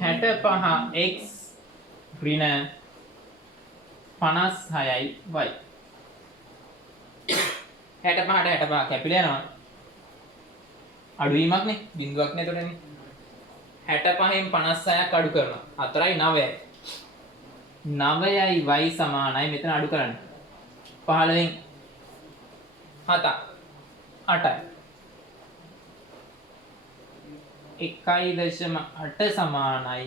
65x ඍණ 56යි y 65ට 65 කැපිලා යනවා අඩුවීමක් නේ බිඳුවක් නේ එතකොටනේ 65න් 56ක් අඩු කරනවා 4යි 9යි 9යි y සමානයි මෙතන අඩු කරන්න 15න් 7 8යි 1.8 සමානයි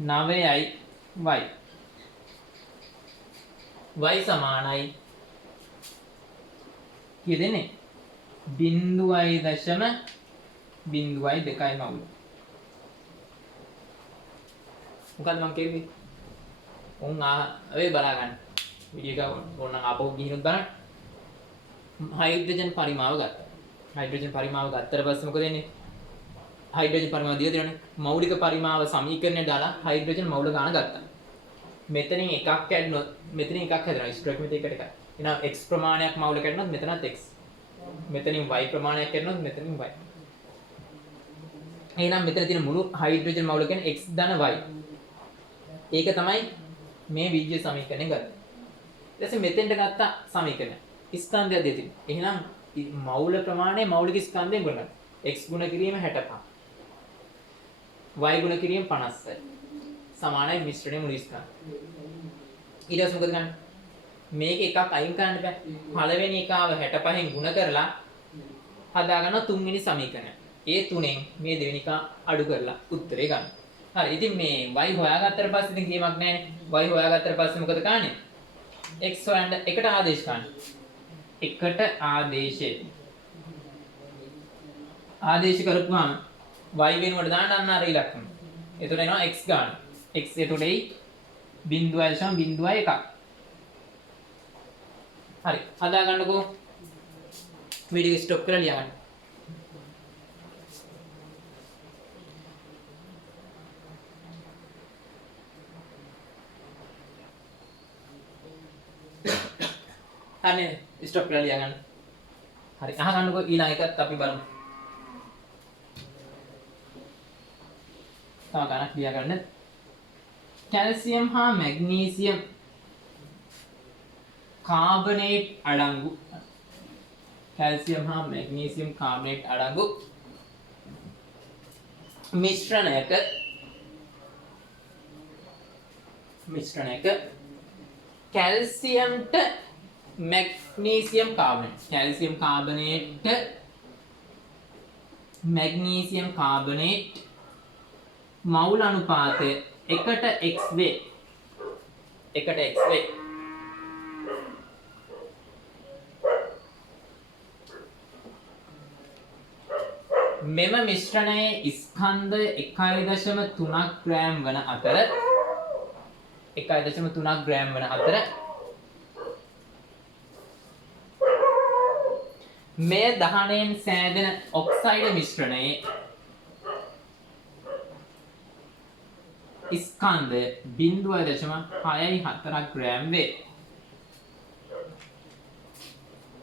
9යි y සමානයි කී දෙන්නේ බිඳුවයි දශම බිඳුවයි 2යි මවුල මොකද මං කිව්වේ උන් ආවේ බලා ගන්න වීඩියෝ එක ඕනනම් ආපහු ගිහිනුත් බලන්න හයිඩ්‍රජන් පරිමාව ගත්තා හයිඩ්‍රජන් පරිමාව ගත්තට පස්සේ මොකද වෙන්නේ හයිඩ්‍රජන් පරිමාව දීලා තියෙනනේ මෞලික පරිමාව සමීකරණය දාලා හයිඩ්‍රජන් මවුල ගාන ගත්තා මෙතනින් එකක් කැඩුණොත් මෙතනින් එකක් හැදෙනවා ස්ට්‍රොක් මෙතන එකට එකයි එහෙනම් x ප්‍රමාණයක් මවුල කැඩුණොත් මෙතනත් x මෙතනින් y ප්‍රමාණයක් කැඩුණොත් මෙතනින් y එහෙනම් මෙතන තියෙන මුළු හයිඩ්‍රජන් මවුල කියන්නේ x ධන y ඒක තමයි මේ විජ්‍ය සමීකරණය ගත්තේ ඊට පස්සේ මෙතෙන්ට ගත්ත සමීකරණය ස්කන්ධය දෙතින් එහෙනම් මවුල ප්‍රමාණය මෞලික ස්කන්ධයෙන් ගුණ කරනවා x ගුණ කිරීම 65 y ගුණ කිරීම 50යි සමානයි මිශ්‍රණයේ මුළු ස්කන්ධ ඊට පස්සේ මොකද කරන්නේ මේක එකක් අයින් කරන්න බෑ පළවෙනි එකාව 65න් ගුණ කරලා හදාගන්න තුන්වෙනි සමීකරණය ඒ තුනෙන් මේ දෙවෙනි එක අඩු කරලා උත්තරේ ගන්න හරි ඉතින් මේ y හොයාගත්තට පස්සේ ඉතින් කීමක් නැහැනේ y හොයාගත්තට පස්සේ මොකද කරන්නේ x හොයන්න එකට ආදේශ ගන්න එකට ආදේශ කරපුවාම y වෙනුවට දාන්න අන්න අර ඉලක්කම එතකොට එනවා x ගන්න x එතකොට එයි 0.01 හරි හදා ගන්නකෝ වීඩියෝ ස්ටොප් කරලා ලියා ගන්න හරි ස්ටොප් කරලා ලියා ගන්න හරි අහගන්නකෝ ඊළඟ එකත් අපි බලමු තව ගණක් ලියා ගන්න කැල්සියම් හා මැග්නීසියම් කාබනේට් අඩංගු කැල්සියම් හා මැග්නීසියම් කාබනේට් අඩංගු මිශ්‍රණයක කැල්සියම්ට මැග්නීසියම් කාබනේට් මැග්නීසියම් කාබනේට් මවුල අනුපාතය එකට x වේ මෙම මිශ්‍රණයේ ස්කන්ධය 1.3 ග්‍රෑම් වන අතර මේ දහණයෙන් සෑදෙන ඔක්සයිඩ් මිශ්‍රණයේ ස්කන්ධය 0.64 ග්‍රෑම් වේ.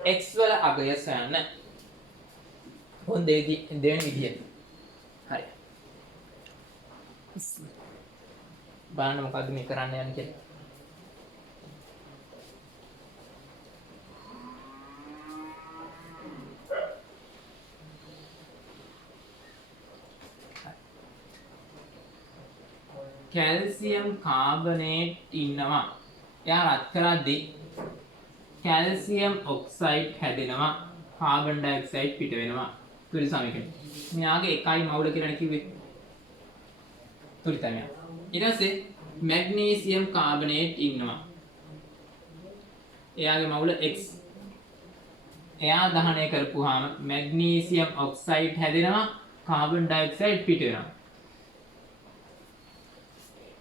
x වල අගය සොයන්න. හොඳ දෙවෙනි විදිය. හරි. බලන්න මොකද්ද මේ කරන්න යන්නේ කියලා. කැල්සියම් කාබනේට් ඉන්නවා. එයා රත් කරද්දී කැල්සියම් ඔක්සයිඩ් හැදෙනවා. කාබන් ඩයොක්සයිඩ් පිට වෙනවා. තුලිත සමීකරණය. මෙයාගේ එකයි මවුල කියලා කිව්වේ. තුලිතමය. ඊට පස්සේ මැග්නීසියම් කාබනේට් ඉන්නවා. එයාගේ මවුල x. එයා දහනය කරපුවාම මැග්නීසියම් ඔක්සයිඩ් හැදෙනවා. කාබන් ඩයොක්සයිඩ් පිට වෙනවා.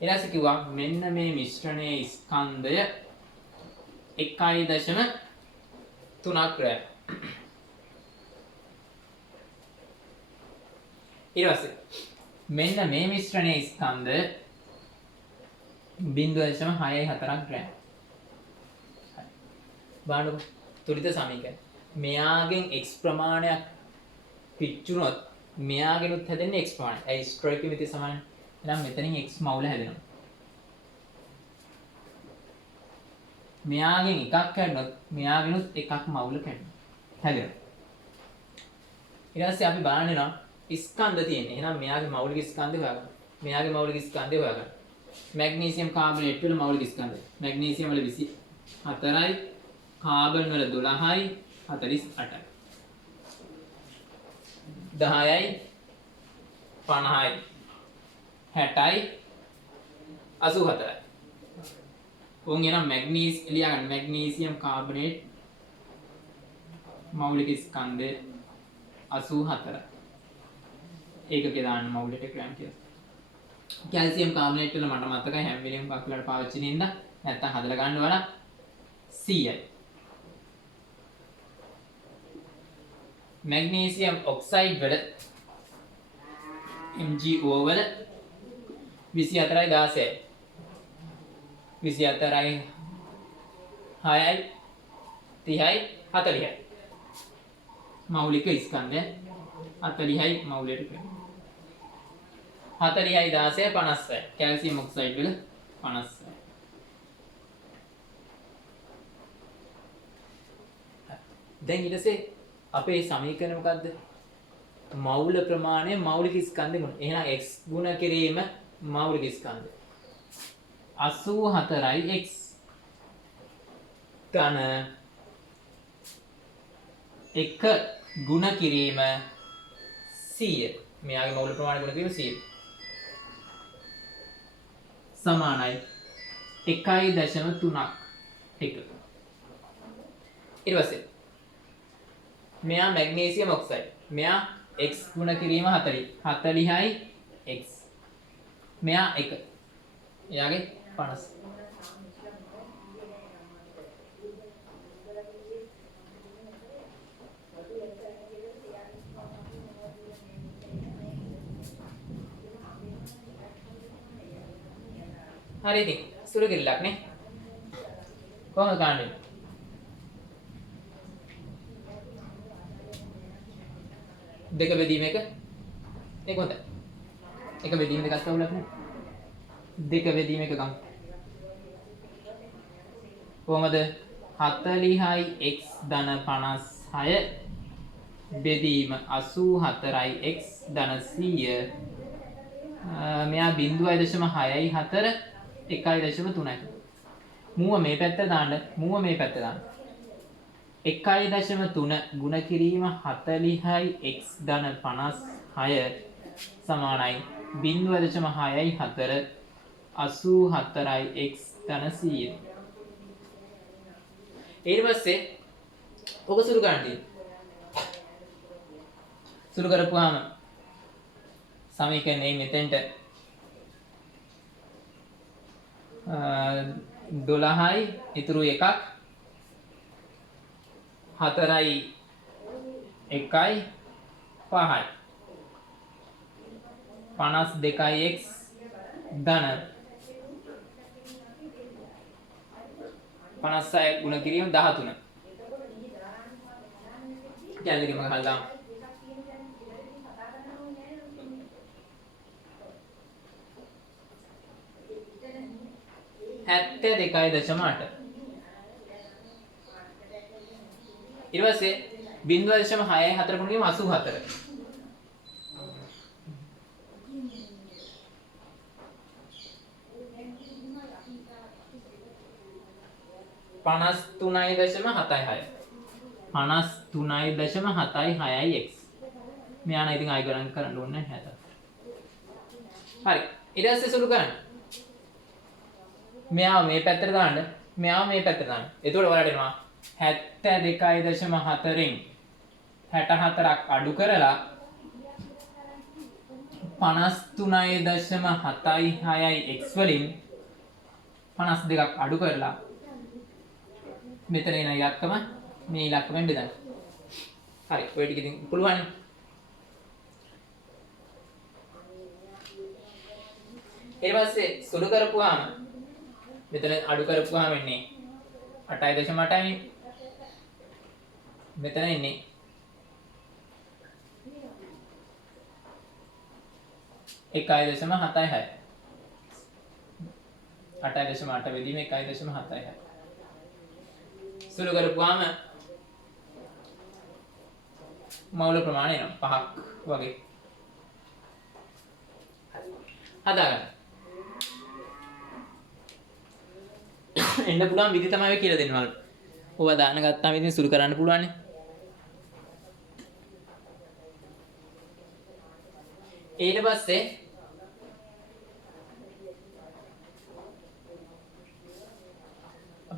ඊට පස්සේ කිව්වා මෙන්න මේ මිශ්‍රණයේ ස්කන්ධය 1.3 ග්‍රෑම්. ඊට පස්සේ මෙන්න මේ මිශ්‍රණයේ ස්කන්ධය 0.64 ග්‍රෑම්. බලන්නකො තුලිත සමීකරණ. මෙයාගෙන් x ප්‍රමාණයක් පිච්චුනොත් මෙයාගෙනුත් හැදෙන්නේ x ප්‍රමාණය. ඒ ස්ට්‍රෝක් මිතිය සමාන. එහෙනම් මෙතනින් x මවුල හැදෙනවා. මෙයාගෙන් එකක් කැඩුනොත් මෙයාගෙනුත් එකක් මවුල හැදෙනවා. ඊට පස්සේ අපි බලන්න යනවා ස්කන්ධ තියෙන්නේ. එහෙනම් මෙයාගේ මෞලික ස්කන්ධය හොයාගන්න. මෙයාගේ මෞලික ස්කන්ධය හොයාගන්න. මැග්නීසියම් කාබනේට් වල මෞලික ස්කන්ධය. මැග්නීසියම් වල 24යි, කාබන් වල 12යි, 48යි. 10යි, 50යි, 60යි, 84යි. උන් එනම් ලියාගන්න මැග්නීසියම් කාබනේට් මෞලික ස්කන්ධය 84. ඒකකේ දාන්න මවුලට ග්‍රෑම් කියලා. කැල්සියම් කාබනේට් වල මට මතකයි හැම වෙලෙම බක්ලට පාවිච්චි නින්ද නැත්තම් හදලා ගන්න වල 100යි. මැග්නීසියම් ඔක්සයිඩ් වල MgO වල 24යි 16යි. 24යි 6යි 30යි 40යි. මෞලික ස්කන්ධය 40යි මවුලට ග්‍රෑම්. 40යි 16යි 50යි. කැල්සියම් ඔක්සයිඩ් වල 50යි. දැන් ඊට පස්සේ අපේ සමීකරණ මොකද්ද? මවුල ප්‍රමාණය මෞලික ස්කන්ධ ගුණ. එහෙනම් x ගුණ කිරීම මෞලික ස්කන්ධ. 84යි x ධන 1 ගුණ කිරීම 100. මෙයාගේ මෞල ප්‍රමාණය ගුණ කිරීම 100. සමානයි 1.3ක් එක. ඊට පස්සේ මෙයා මැග්නීසියම් ඔක්සයිඩ්. මෙයා x ගුණ කිරීම 40. 40යි x. මෙයා 1. එයාගේ 50. හරි ඉතින් සුළු කිල්ලක් නේ. කොහොමද ගන්නේ? දෙක බෙදීම එක. ඒක හොඳයි. එක බෙදීම දෙකක් අවුලක් නේ. දෙක බෙදීම එක ගමු. කොහමද? 40යි x ධන 56 බෙදීම 84යි x ධන 100. මෙයා 0.6යි 4 1.3යි. මුව මේ පැත්ත දාන්න, මුව මේ පැත්ත දාන්න. 1.3 ගුණ කිරීම 40යි x ධන 56 සමානයි 0.6යි 4 84යි x ධන 100. ඊට පස්සේ ඔක සුළු කරන්න තියෙනවා. සුළු කරපුවාම සමීකරණේ මෙතෙන්ට 12යි ඉතුරු එකක් 4යි 1යි 5යි 52යි x ධන 56 ගුණ කිරීම 13. කැලේකම ගහලා දාමු. 72.8. ඊට පස්සේ 0.64 ගුණ කිරීම 84. 53.76. 53.76යි x. මෙයා නම් ඉතින් ආයි ගණන් කරන්න ඕනේ නැහැ. හරි. ඊට පස්සේ සුළු කරන්න. මෙයාව මේ පැත්තට දාන්න. මෙයාව මේ පැත්තට දාන්න. එතකොට ඔයාලට එනවා 72.4න් 64ක් අඩු කරලා 53.76යි x වලින් 52ක් අඩු කරලා මෙතන එන ඉලක්කම මේ ඉලක්කමෙන් බෙදන්න. හරි. ඔය ටික ඉතින් පුළුවන්. ඊට පස්සේ සුළු කරපුවාම මෙතන අඩු කරපුවාම එන්නේ 8.8යි. මෙතන එන්නේ 1.76. 8.8 බෙදීම 1.76. සුළු කරපුවාම මවුල ප්‍රමාණය එනවා 5ක් වගේ. හදාගන්න. එන්න පුළුවන් විදි තමයි ඔය කියලා දෙන්න වල. ඕවා දාන්න ගත්තාම ඉතින් සුළු කරන්න පුළුවන් නේ. ඊට පස්සේ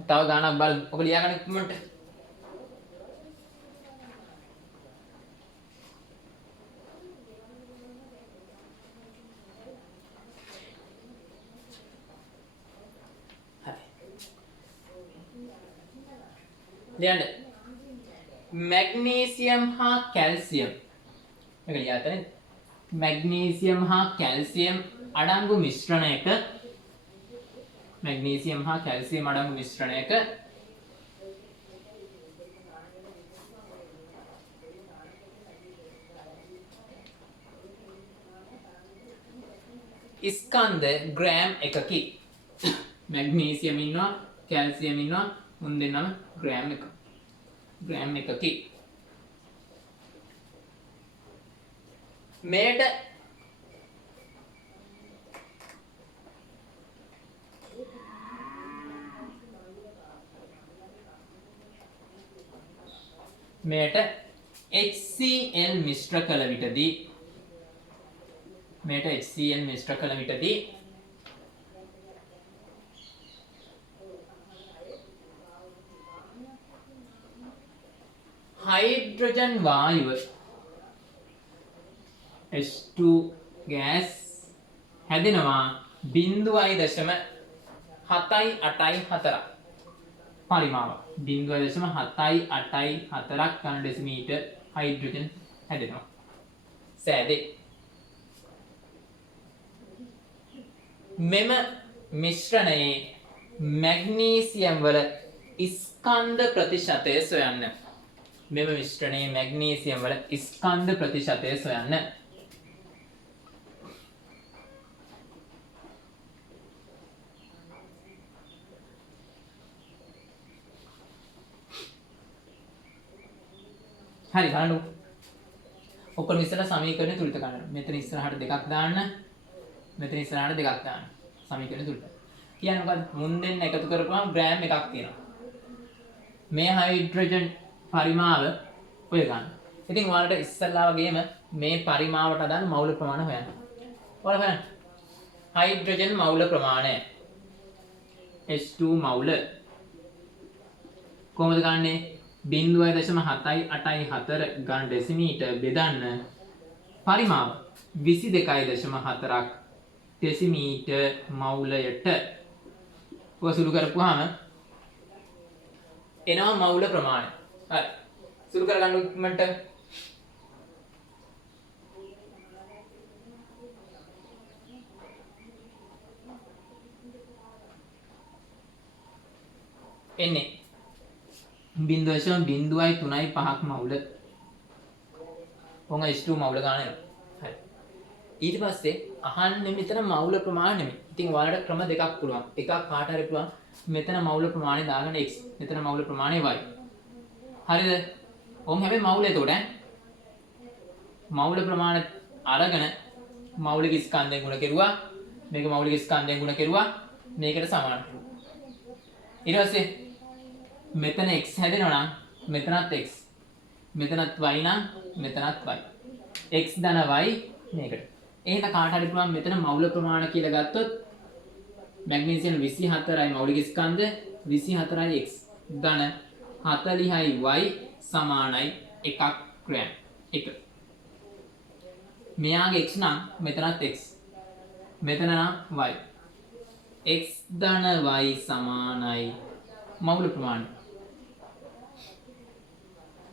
තව ගානක් බලමු. ඔබ ලියාගන්න ඉක්මනට. ලියන්න. මැග්නීසියම් හා කැල්සියම්. මේක ලියාගන්න. මැග්නීසියම් හා කැල්සියම් අඩංගු මිශ්‍රණයක මැග්නීසියම් හා කැල්සියම් අඩංගු මිශ්‍රණයක ස්කන්ධ ග්‍රෑම් එකකි. මැග්නීසියම් ඉන්නවා කැල්සියම් ඉන්නවා මුන් දෙන්නම ග්‍රෑම් එකකි. මේට HCl මිශ්‍ර කළ විටදී හයිඩ්‍රජන් වායුව H2 ගෑස් හැදෙනවා 0.784 පරිමාව 0.784ක් ඝන ඩෙසිමීටර් හයිඩ්‍රජන් හැදෙනවා. සෑදේ. මෙම මිශ්‍රණයේ මැග්නීසියම් වල ස්කන්ධ ප්‍රතිශතය සොයන්න. මෙම මිශ්‍රණයේ මැග්නීසියම් වල ස්කන්ධ ප්‍රතිශතය සොයන්න. හරි බලන්න. ඔක්කොම ඉස්සලා සමීකරණය තුලිත ගන්න. මෙතන ඉස්සරහට දෙකක් දාන්න. මෙතන ඉස්සරහට දෙකක් දාන්න. සමීකරණය තුලිත. කියන්නේ මොකද්ද? මුන් දෙන්න එකතු කරපුවම ග්‍රෑම් එකක් තියෙනවා. මේ හයිඩ්‍රජන් පරිමාව ඔය ගන්න. ඉතින් ඔයාලට ඉස්සල්ලා වගේම මේ පරිමාවට අදාළ මවුල ප්‍රමාණය හොයන්න. ඔයාලා හොයන්න. හයිඩ්‍රජන් මවුල ප්‍රමාණය H2 මවුල කොහොමද ගන්නෙ? 0.784 ඝන ඩෙසිමීටර් බෙදන්න පරිමාව 22.4ක් ඩෙසිමීටර් මවුලයට. ඔය සුළු කරපුවාම එනවා මවුල ප්‍රමාණය. හරි. සුළු කරගන්න ඉක්මනට. එන්නේ 0.0.3.5ක් මවුල. ඔන්න H2 මවුල ගන්න එනවා. හරි. ඊට පස්සේ අහන්නේ මෙතන මවුල ප්‍රමාණය නෙමෙයි. ඉතින් ඔයාලට ක්‍රම දෙකක් පුළුවන්. එකක් කාට හරි පුළුවන් මෙතන මවුල ප්‍රමාණය දාගන්න x. මෙතන මවුල ප්‍රමාණය y. හරිද? ඔම් හැබැයි මවුල එතකොට මවුල ප්‍රමාණය අරගෙන මෞලික ස්කන්ධයෙන් ගුණ කෙරුවා. මේක මෞලික ස්කන්ධයෙන් ගුණ කෙරුවා. මේකට සමාන කෙරුවා. ඊට පස්සේ මෙතන x හැදෙනවා නම් මෙතනත් x. මෙතනත් y නම් මෙතනත් y. x ධන y මේකට. එහෙනම් කාට හරි පුළුවන් මෙතන මෞල ප්‍රමාණ කියලා ගත්තොත් මැග්නීසියම් 24යි මෞලික ස්කන්ධ 24යි x ධන 40යි y සමානයි 1ක් ග්‍රෑම් 1. මෙයාගේ x නම් මෙතනත් x. මෙතන නම් y. x ධන y සමානයි මෞල ප්‍රමාණය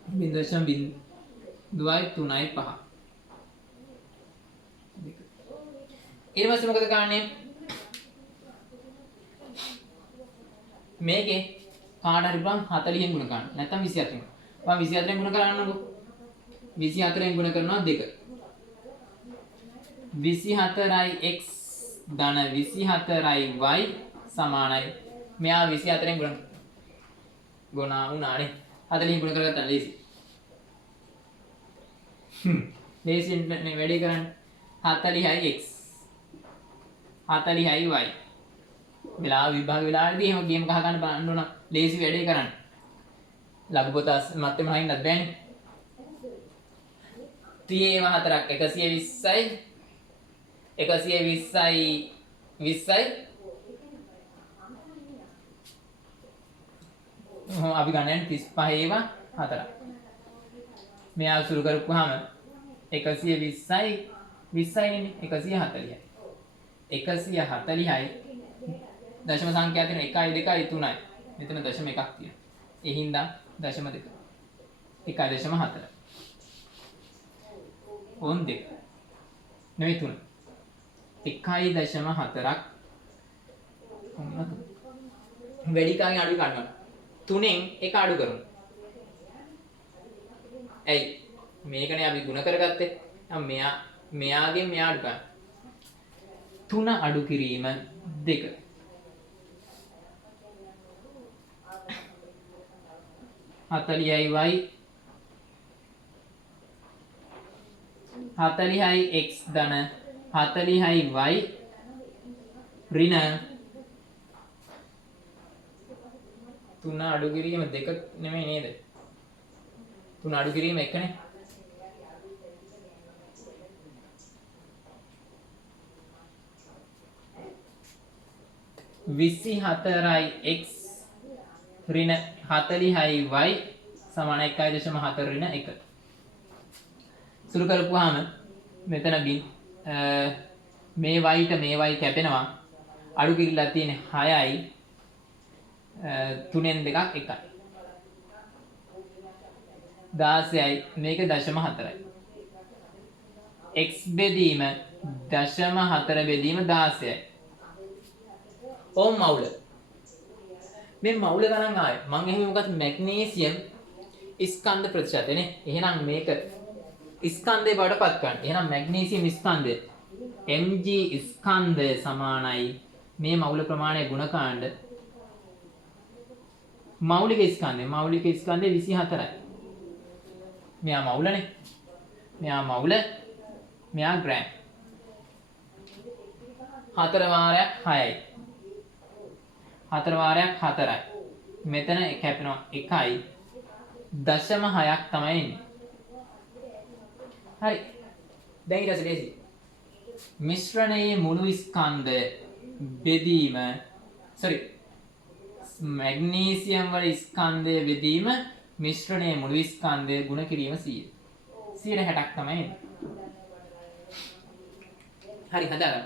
0.0.3.5. ඊට පස්සේ මොකද කරන්නේ? මේකේ කාට හරි බලන් 40න් ගුණ කරන්න. නැත්නම් 24න්. මම 24න් ගුණ කරන්නම්කෝ. 24න් ගුණ කරනවා 2. 24යි x ධන 24යි y සමානයි. මෙයා 24න් ගුණ වුණානේ. 40න් ගුණ කරගත්තා ලේසි. ලේසියෙන් මේ වැඩේ කරන්න. 40යි x 40යි y. වෙලාව විභාග වෙලාවේදී එහෙම ගේම් ගහ ගන්න බලන්න ඕන. ලේසි වැඩේ කරන්න. ලඝු පොත මැත්තේම හරින්නත් බෑනේ. 3 4ක් 120යි 120යි 20යි අපි ගන්න 35 ඒවා 4ක්. මෙයා සුළු කරපුවාම 120යි 20යි නේ 140යි. 140යි දශම සංඛ්‍යා තියෙන 1 2 3යි. මෙතන දශම එකක් තියෙනවා. ඒ හින්දා දශම 2. 1.4. ඕන් 2. නෙවෙයි 3. 1.4ක් ඔන්න 3. වැඩි කාගෙන් අඩු ගන්නවා. 3න් 1 අඩු කරමු. ඇයි? මේකනේ අපි ಗುಣ කරගත්තේ. මෙයාගෙන් මෙයා අඩු කරා. 3 අඩු කිරීම 2. 40යි y 40යි x ධන 40යි y ඍණ 3 අඩු කිරීම 2 නෙමෙයි නේද? 3 අඩු කිරීම 1 නේ. විසි හතරයි x ඍණ 40යි y සමාන 1.4 ඍණ 1. සුළු කරපුවාම මෙතන මේ y ට මේ y කැපෙනවා. අඩු කිරිලා තියෙන්නේ 6යි 3න් 2ක් 1යි. 16යි මේක 0.4යි. x බෙදීම 0.4 බෙදීම 16යි. ඕම් මවුල. මේ මවුල ගණන් ආයේ මම එහෙම මොකද මැග්නීසියම් ස්කන්ධ ප්‍රතිශතය නේ. එහෙනම් මේක ස්කන්ධේ බඩපත් ගන්න. එහෙනම් මැග්නීසියම් ස්කන්ධය mg ස්කන්ධය සමානයි මේ මවුල ප්‍රමාණය ගුණකාණ්ඩ මෞලික ස්කන්ධය 24යි. මෙයා මවුලනේ. මෙයා මවුල මෙයා ග්‍රෑම්. 4 වාරයක් 6යි. 4 වාරයක් 4යි. මෙතන කැපෙනවා 1යි 0.6ක් තමයි එන්නේ. හරි. දැන් ඊට පස්සේ ලේසි. මිශ්‍රණයේ මුළු ස්කන්ධය බෙදීම මැග්නීසියම් වල ස්කන්ධය බෙදීම මිශ්‍රණයේ මුළු ස්කන්ධය ගුණ කිරීම 100. 160ක් තමයි එන්නේ. හරි හදාගන්න.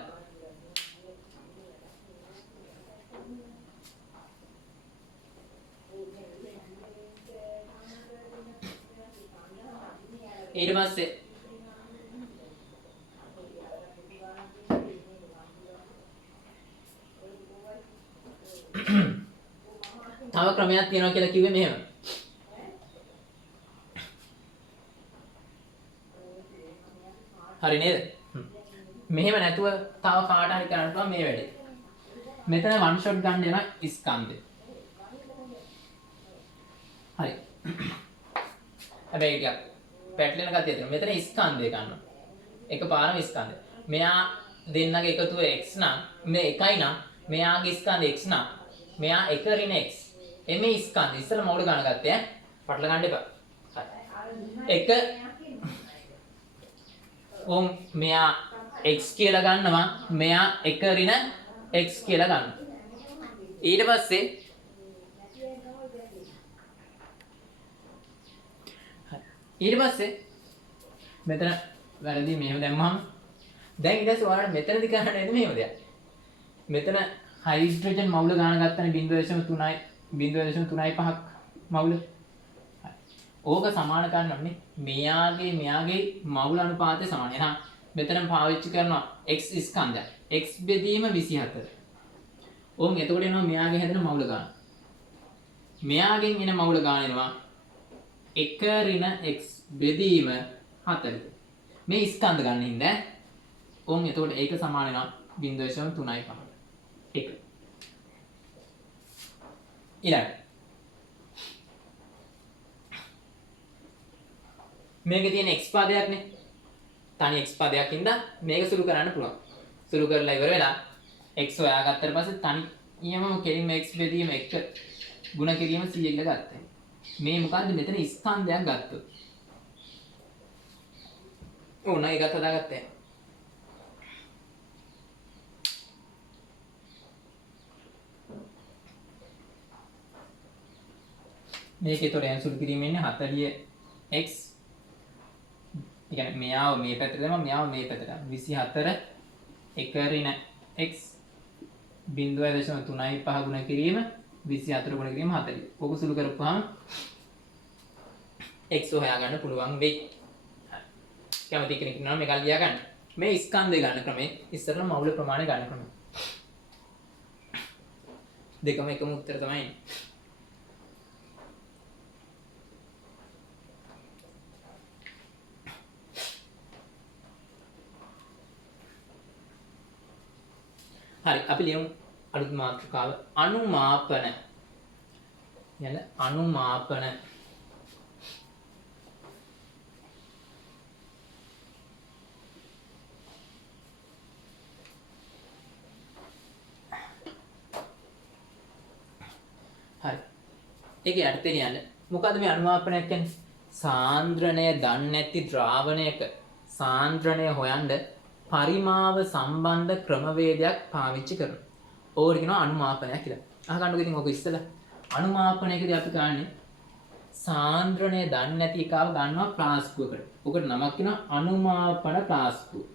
ඊට පස්සේ තව ක්‍රමයක් තියෙනවා කියලා කිව්වේ මෙහෙම. හරි නේද? මෙහෙම නැතුව තව කාට හරි කරන්න පුළුවන් මේ වැඩේ. මෙතන වන් ෂොට් ගන්න යන ස්කන්ධය. හරි. හැබැයි ටිකක් පැටලෙන ගතිය තියෙනවා. මෙතන ස්කන්ධය ගන්නවා. එකපාරම ස්කන්ධය. මෙයා දෙන්නගේ එකතුව x නම් මේ එකයි නම් මෙයාගේ ස්කන්ධය x නම් මෙයා එක ඍණ x. එමේ ස්කන්ධය ඉස්සෙල්ලා මවුල ගන්න ගත්තේ ඈ. පටල ගන්න එපා. එක මෙයා x කියලා ගන්නවා මෙයා එක ඍණ x කියලා ගන්නවා. ඊට පස්සේ මෙතන වැරදි මෙහෙම දැම්මම දැන් ඊට පස්සේ ඔයාලට මෙතනදි කරන්න නේද මෙහෙම දෙයක්. මෙතන හයිඩ්‍රජන් මවුල ගන්න ගත්තනේ 0.3.5ක් මවුල. ඕක සමාන කරනවානේ මෙයාගේ මවුල අනුපාතය සමානයි. එහෙනම් මෙතන පාවිච්චි කරනවා x ස්කන්ධය. x බෙදීම 24. ඕන් එතකොට එනවා මෙයාගේ හැදෙන මවුල ගන්න. මෙයාගෙන් එන මවුල ගන්න එනවා එක ඍණ x බෙදීම 40. මේ ස්කන්ධ ගන්න හින්දා ඕන් එතකොට ඒක සමාන වෙනවා 0.35. එක. ඊළඟ මේකේ තියෙන x පදයක් නේ. තනි x පදයක් ඉඳලා මේක සුළු කරන්න පුළුවන්. සුළු කරලා ඉවර වෙලා x හොයාගත්තට පස්සේ තනියම කෙලින්ම x බෙදීම 1 ගුණ කිරීම 100 කියලා ගත්තා. මේ මොකද්ද මෙතන ස්කන්ධයක් ගත්තොත්. ඕන ඒකත් හදාගත්තා. මේකේ තොර යන සුළු කිරීම ඉන්නේ 40x. ඒ කියන්නේ මෙයාව මේ පැත්තට දැම්මම මෙයාව මේ පැත්තට. 24 එක ඍණ x 0.35 ගුණ කිරීම 24 ගුණ කිරීම 40. ඕක සුළු කරපුවාම x හොයාගන්න පුළුවන් වෙයි. කැමති කෙනෙක් ඉන්නවා මේක ලියා ගන්න. මේ ස්කන්ධය ගන්න ක්‍රමේ ඉස්සරලා මවුල ප්‍රමාණය ගන්න ක්‍රමය. දෙකම එකම උත්තර තමයි. හරි අපි ලියමු අලුත් මාතෘකාව අනුමාපන. යන අනුමාපන. හරි. ඒකේ අර්ථය කියන්නේ මොකද්ද මේ අනුමාපනය කියන්නේ? සාන්ද්‍රණය දන්නේ නැති ද්‍රාවණයක සාන්ද්‍රණය හොයන්න පරිමාව සම්බන්ධ ක්‍රමවේදයක් පාවිච්චි කරනවා. ඕකට කියනවා අනුමාපනයක් කියලා. අහගන්නකො ඉතින් ඔක ඉස්සෙල්ලා අනුමාපනයකදී අපි ගන්නේ සාන්ද්‍රණය දන්නේ නැති එකව ගන්නවා ප්ලාස්කුවකට. ඔකට නමක් කියනවා අනුමාපන ප්ලාස්කුව.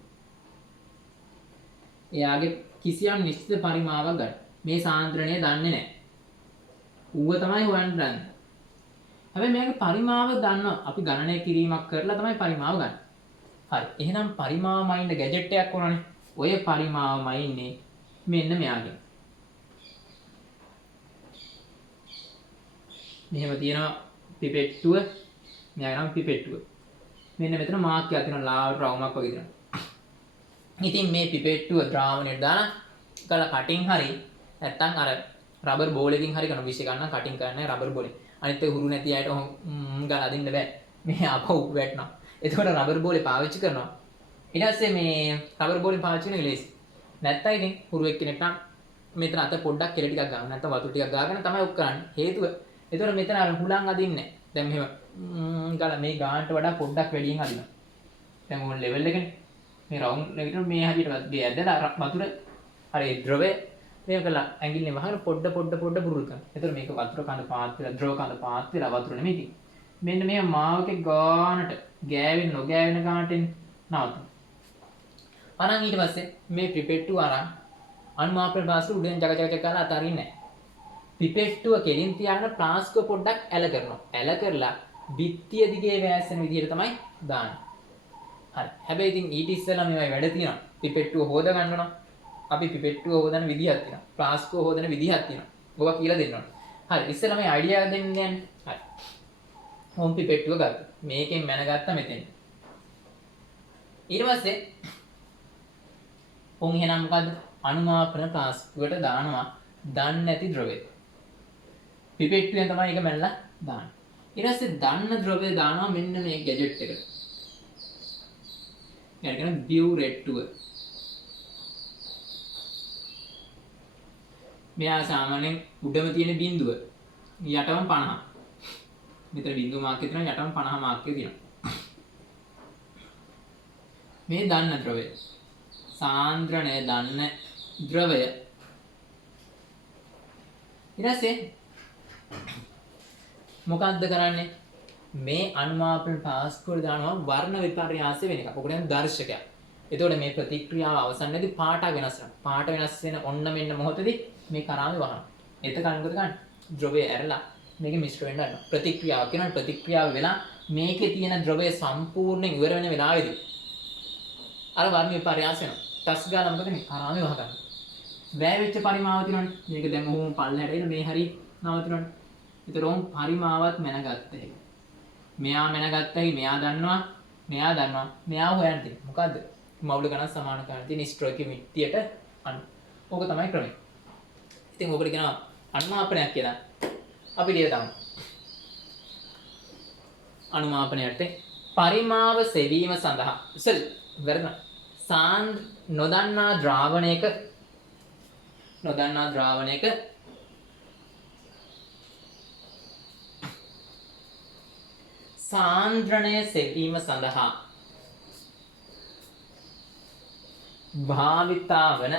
එයාගේ කිසියම් නිශ්චිත පරිමාවක් ගන්න. මේ සාන්ද්‍රණය දන්නේ නැහැ. ඌව තමයි හොයන්න ගන්න. හැබැයි මේකේ පරිමාව දන්නවා. අපි ගණනය කිරීමක් කරලා තමයි පරිමාව ගන්න. හරි. එහෙනම් පරිමාවමයි ඉන්න ගැජට් එකක් වුණානේ. ඔය පරිමාවමයි ඉන්නේ මෙන්න මෙයාගෙන්. මෙහෙම තියෙනවා පිපෙට්ටුව. මෙයාගේ නම පිපෙට්ටුව. මෙන්න මෙතන මාක් එකක් තියෙනවා ලාවට රවුමක් වගේ තියෙනවා. ඉතින් මේ පිපෙට්ටුව ද්‍රාවණයට දාලා ගල කටින් හරි නැත්තම් අර රබර් බෝලකින් හරි කරන විශ් ගන්න කටින් කරන්නේ රබර් බෝලෙන්. අනිත් ඒ හුරු නැති අයට ගල අදින්න බෑ. මේ අපහු වැටෙනවා. එතකොට රබර් බෝලේ පාවිච්චි කරනවා. ඊට පස්සේ මේ රබර් බෝලේ පාවිච්චි කරන ඉලෙස්. නැත්තම් ඉතින් හුරු එක්කෙනෙක් නම් මෙතන අත පොඩ්ඩක් කෙල ටිකක් ගන්න. නැත්තම් වතුර ටිකක් ගාගෙන තමයි ඔක් කරන්නේ. හේතුව එතකොට මෙතන අර හුලං අදින්නේ නැහැ. දැන් මෙහෙම ගල මේ ගානට වඩා පොඩ්ඩක් වැඩියෙන් අදිනවා. දැන් ඕන ලෙවල් එකනේ. මේ රවුන්ඩ් එකට මේ හරියට ගේ ඇදලා වතුර අර ඒ ද්‍රවය මේක කළා ඇඟිල්ලෙන් වහගෙන පොඩ බුරුල් කරනවා. එතකොට මේක වතුර කඳ පාත් වෙලා ද්‍රව කඳ පාත් වෙලා වතුර නෙමෙයි ඉතින්. මෙන්න මේ මාවකේ ගානට ගෑවෙන නොගෑවෙන ගානට නවතුන. අරන් ඊට පස්සේ මේ පිපෙට්ටුව අරන් අනුමාපන ප්ලාස්ටික් උඩෙන් ජග ගාලා අතාරින්නේ නැහැ. පිපෙට්ටුව කෙලින් තියාගෙන ප්ලාස්ටික් පොඩ්ඩක් ඇල කරනවා. ඇල කරලා බිත්තිය දිගේ වැස්සෙන විදිහට තමයි දාන්නේ. හරි. හැබැයි ඉතින් ඊට ඉස්සෙල්ලා මේවයි වැඩ තියෙනවා. පිපෙට්ටුව හොද ගන්න ඕන. අපි පිපෙට්ටුව හොදන විදිහක් තියෙනවා. ප්ලාස්ටික් හොදන විදිහක් තියෙනවා. ඔබ කියලා දෙන්න ඕන. හරි ඉස්සෙල්ලා මේ අයිඩියා එක දෙන්න යන්නේ. හරි. හෝම් පිපෙට්ටුව ගත්තා. මේකෙන් මැන ගත්තා මෙතෙන්. ඊට පස්සේ උන් එහෙනම් මොකද්ද? අනුමාපන ෆ්ලාස්කුවට දානවා දන්නේ නැති ද්‍රවය. පිපෙට්ටුවෙන් තමයි ඒක මැනලා දාන්නේ. ඊට පස්සේ දන්න ද්‍රවය දානවා මෙන්න මේ ගැජට් එකට. يعني කියන බියුරෙට්ටුව. මෙයා සාමාන්‍යයෙන් උඩම තියෙන බිඳුව යටම 50. මෙතන බිඳුව මාක් එක තියෙනවා යටම 50 මාක් එක තියෙනවා. මේ දන්න ද්‍රවය. සාන්ද්‍රණය දන්න ද්‍රවය. ඊට පස්සේ මොකක්ද කරන්නේ? මේ අනුමාපන ෆ්ලාස්කුවට දානවා වර්ණ විපර්යාස වෙන එකක්. ඔකට කියන්නේ දර්ශකයක්. එතකොට මේ ප්‍රතික්‍රියාව අවසන්යේදී පාට වෙනස් වෙනවා. පාට වෙනස් වෙන ඔන්න මෙන්න මොහොතේදී මේ කරාමේ වහනවා. එතකන් මොකද කරන්නේ? ද්‍රවය ඇරලා මේකේ මිශ්‍ර වෙන්න ගන්නවා. ප්‍රතික්‍රියාව කියනවා ප්‍රතික්‍රියාව වෙලා මේකේ තියෙන ද්‍රවය සම්පූර්ණයෙන් ඉවර වෙන වෙලාවේදී අර වර්ණ විපර්යාස වෙනවා. ටස් ගාලා මොකද මේ කරාමේ වහ ගන්නවා. වැය වෙච්ච පරිමාව තියෙනවනේ. මේක දැන් ඔහොම පල්ලහැට එන මේ හරි නවතිනවනේ. ඒතරම් පරිමාවත් මැනගත්ත එක. මෙයා මැනගත්තයි මෙයා දන්නවා මෙයා හොයන්න තියෙන්නේ මොකද්ද මවුල ගණන් සමාන කරන්න තියෙන ස්ටොකියොමෙට්‍රියට අන්න ඕක තමයි ක්‍රමය. ඉතින් ඔකට කියනවා අනුමාපනයක් කියලා. අපි ලියලා තමයි අනුමාපනයට පරිමාව සෙවීම සඳහා ඉතින් වැරදි නොදන්නා ද්‍රාවණයක සාන්ද්‍රණය සෙවීම සඳහා භාවිතා වන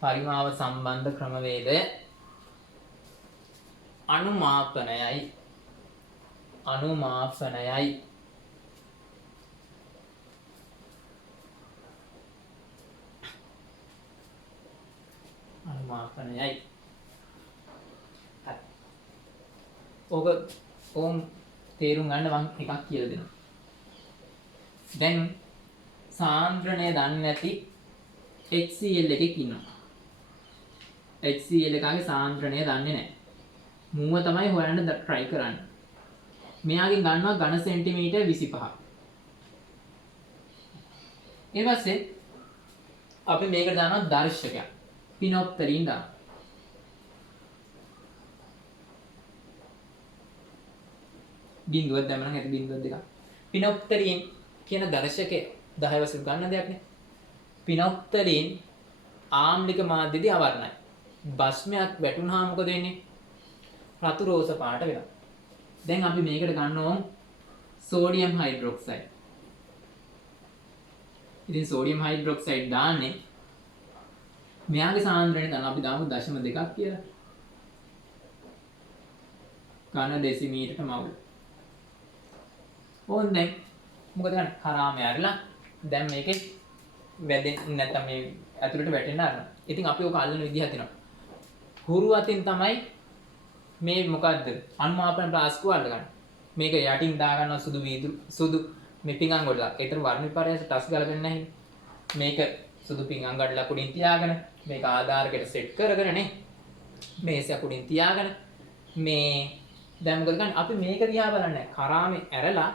පරිමාව සම්බන්ධ ක්‍රමවේදය අනුමාපනයයි. ඕක ඕම් තේරුම් ගන්න මම එකක් කියලා දෙනවා. දැන් සාන්ද්‍රණය දන්නේ නැති HCl එකක් ඉන්නවා. HCl එකගේ සාන්ද්‍රණය දන්නේ නැහැ. මුව තමයි හොයන්න try කරන්නේ. මෙයාගෙන් ගන්නවා ඝන සෙන්ටිමීටර් 25. ඊට පස්සේ අපි මේකට දානවා දර්ශකයක්. පිනොප්තරින් දානවා. බිඳුවක් දැම්මම ඇති බිඳුවක් දෙකක්. පිනොප්තරින් කියන දර්ශකේ 10 වසර ගන්න දෙයක් නේ. පිනොප්තරින් ආම්ලික මාධ්‍යදී අවර්ණයි. බස්මයක් වැටුනහම මොකද වෙන්නේ? රතු රෝස පාට වෙනවා. දැන් අපි මේකට ගන්න ඕන සෝඩියම් හයිඩ්‍රොක්සයිඩ්. ඉතින් සෝඩියම් හයිඩ්‍රොක්සයිඩ් දාන්නේ මෙයාගේ සාන්ද්‍රණය තමයි අපි දාමු 0.2ක් කියලා. ඝන දෙසිමීටරට මවුල්. ඕන් දැන් මොකද කරන්නේ? කරාම ඇරලා දැන් මේකේ වැදෙන්නේ නැත්නම් මේ ඇතුළට වැටෙන්න ආරනවා. ඉතින් අපි ඔක අල්ලන විදිහක් තියෙනවා. හුරු අතින් තමයි මේ මොකද්ද අනුමාපන ෆ්ලාස්කුව අල්ලගන්න. මේක යටින් දා ගන්නවා සුදු මේ පිඟන් ගොඩලා. ඒතර වර්ණ විපර්යාස ටස් ගාලා වෙන්නේ නැහැ. මේක සුදු පිඟන් ගඩලා කුඩින් තියාගෙන මේක ආධාරකයට සෙට් කරගෙන නේ. මේසය කුඩින් තියාගෙන මේ දැන් මොකද කරන්නේ? අපි මේක දිහා බලන්නේ කරාමේ ඇරලා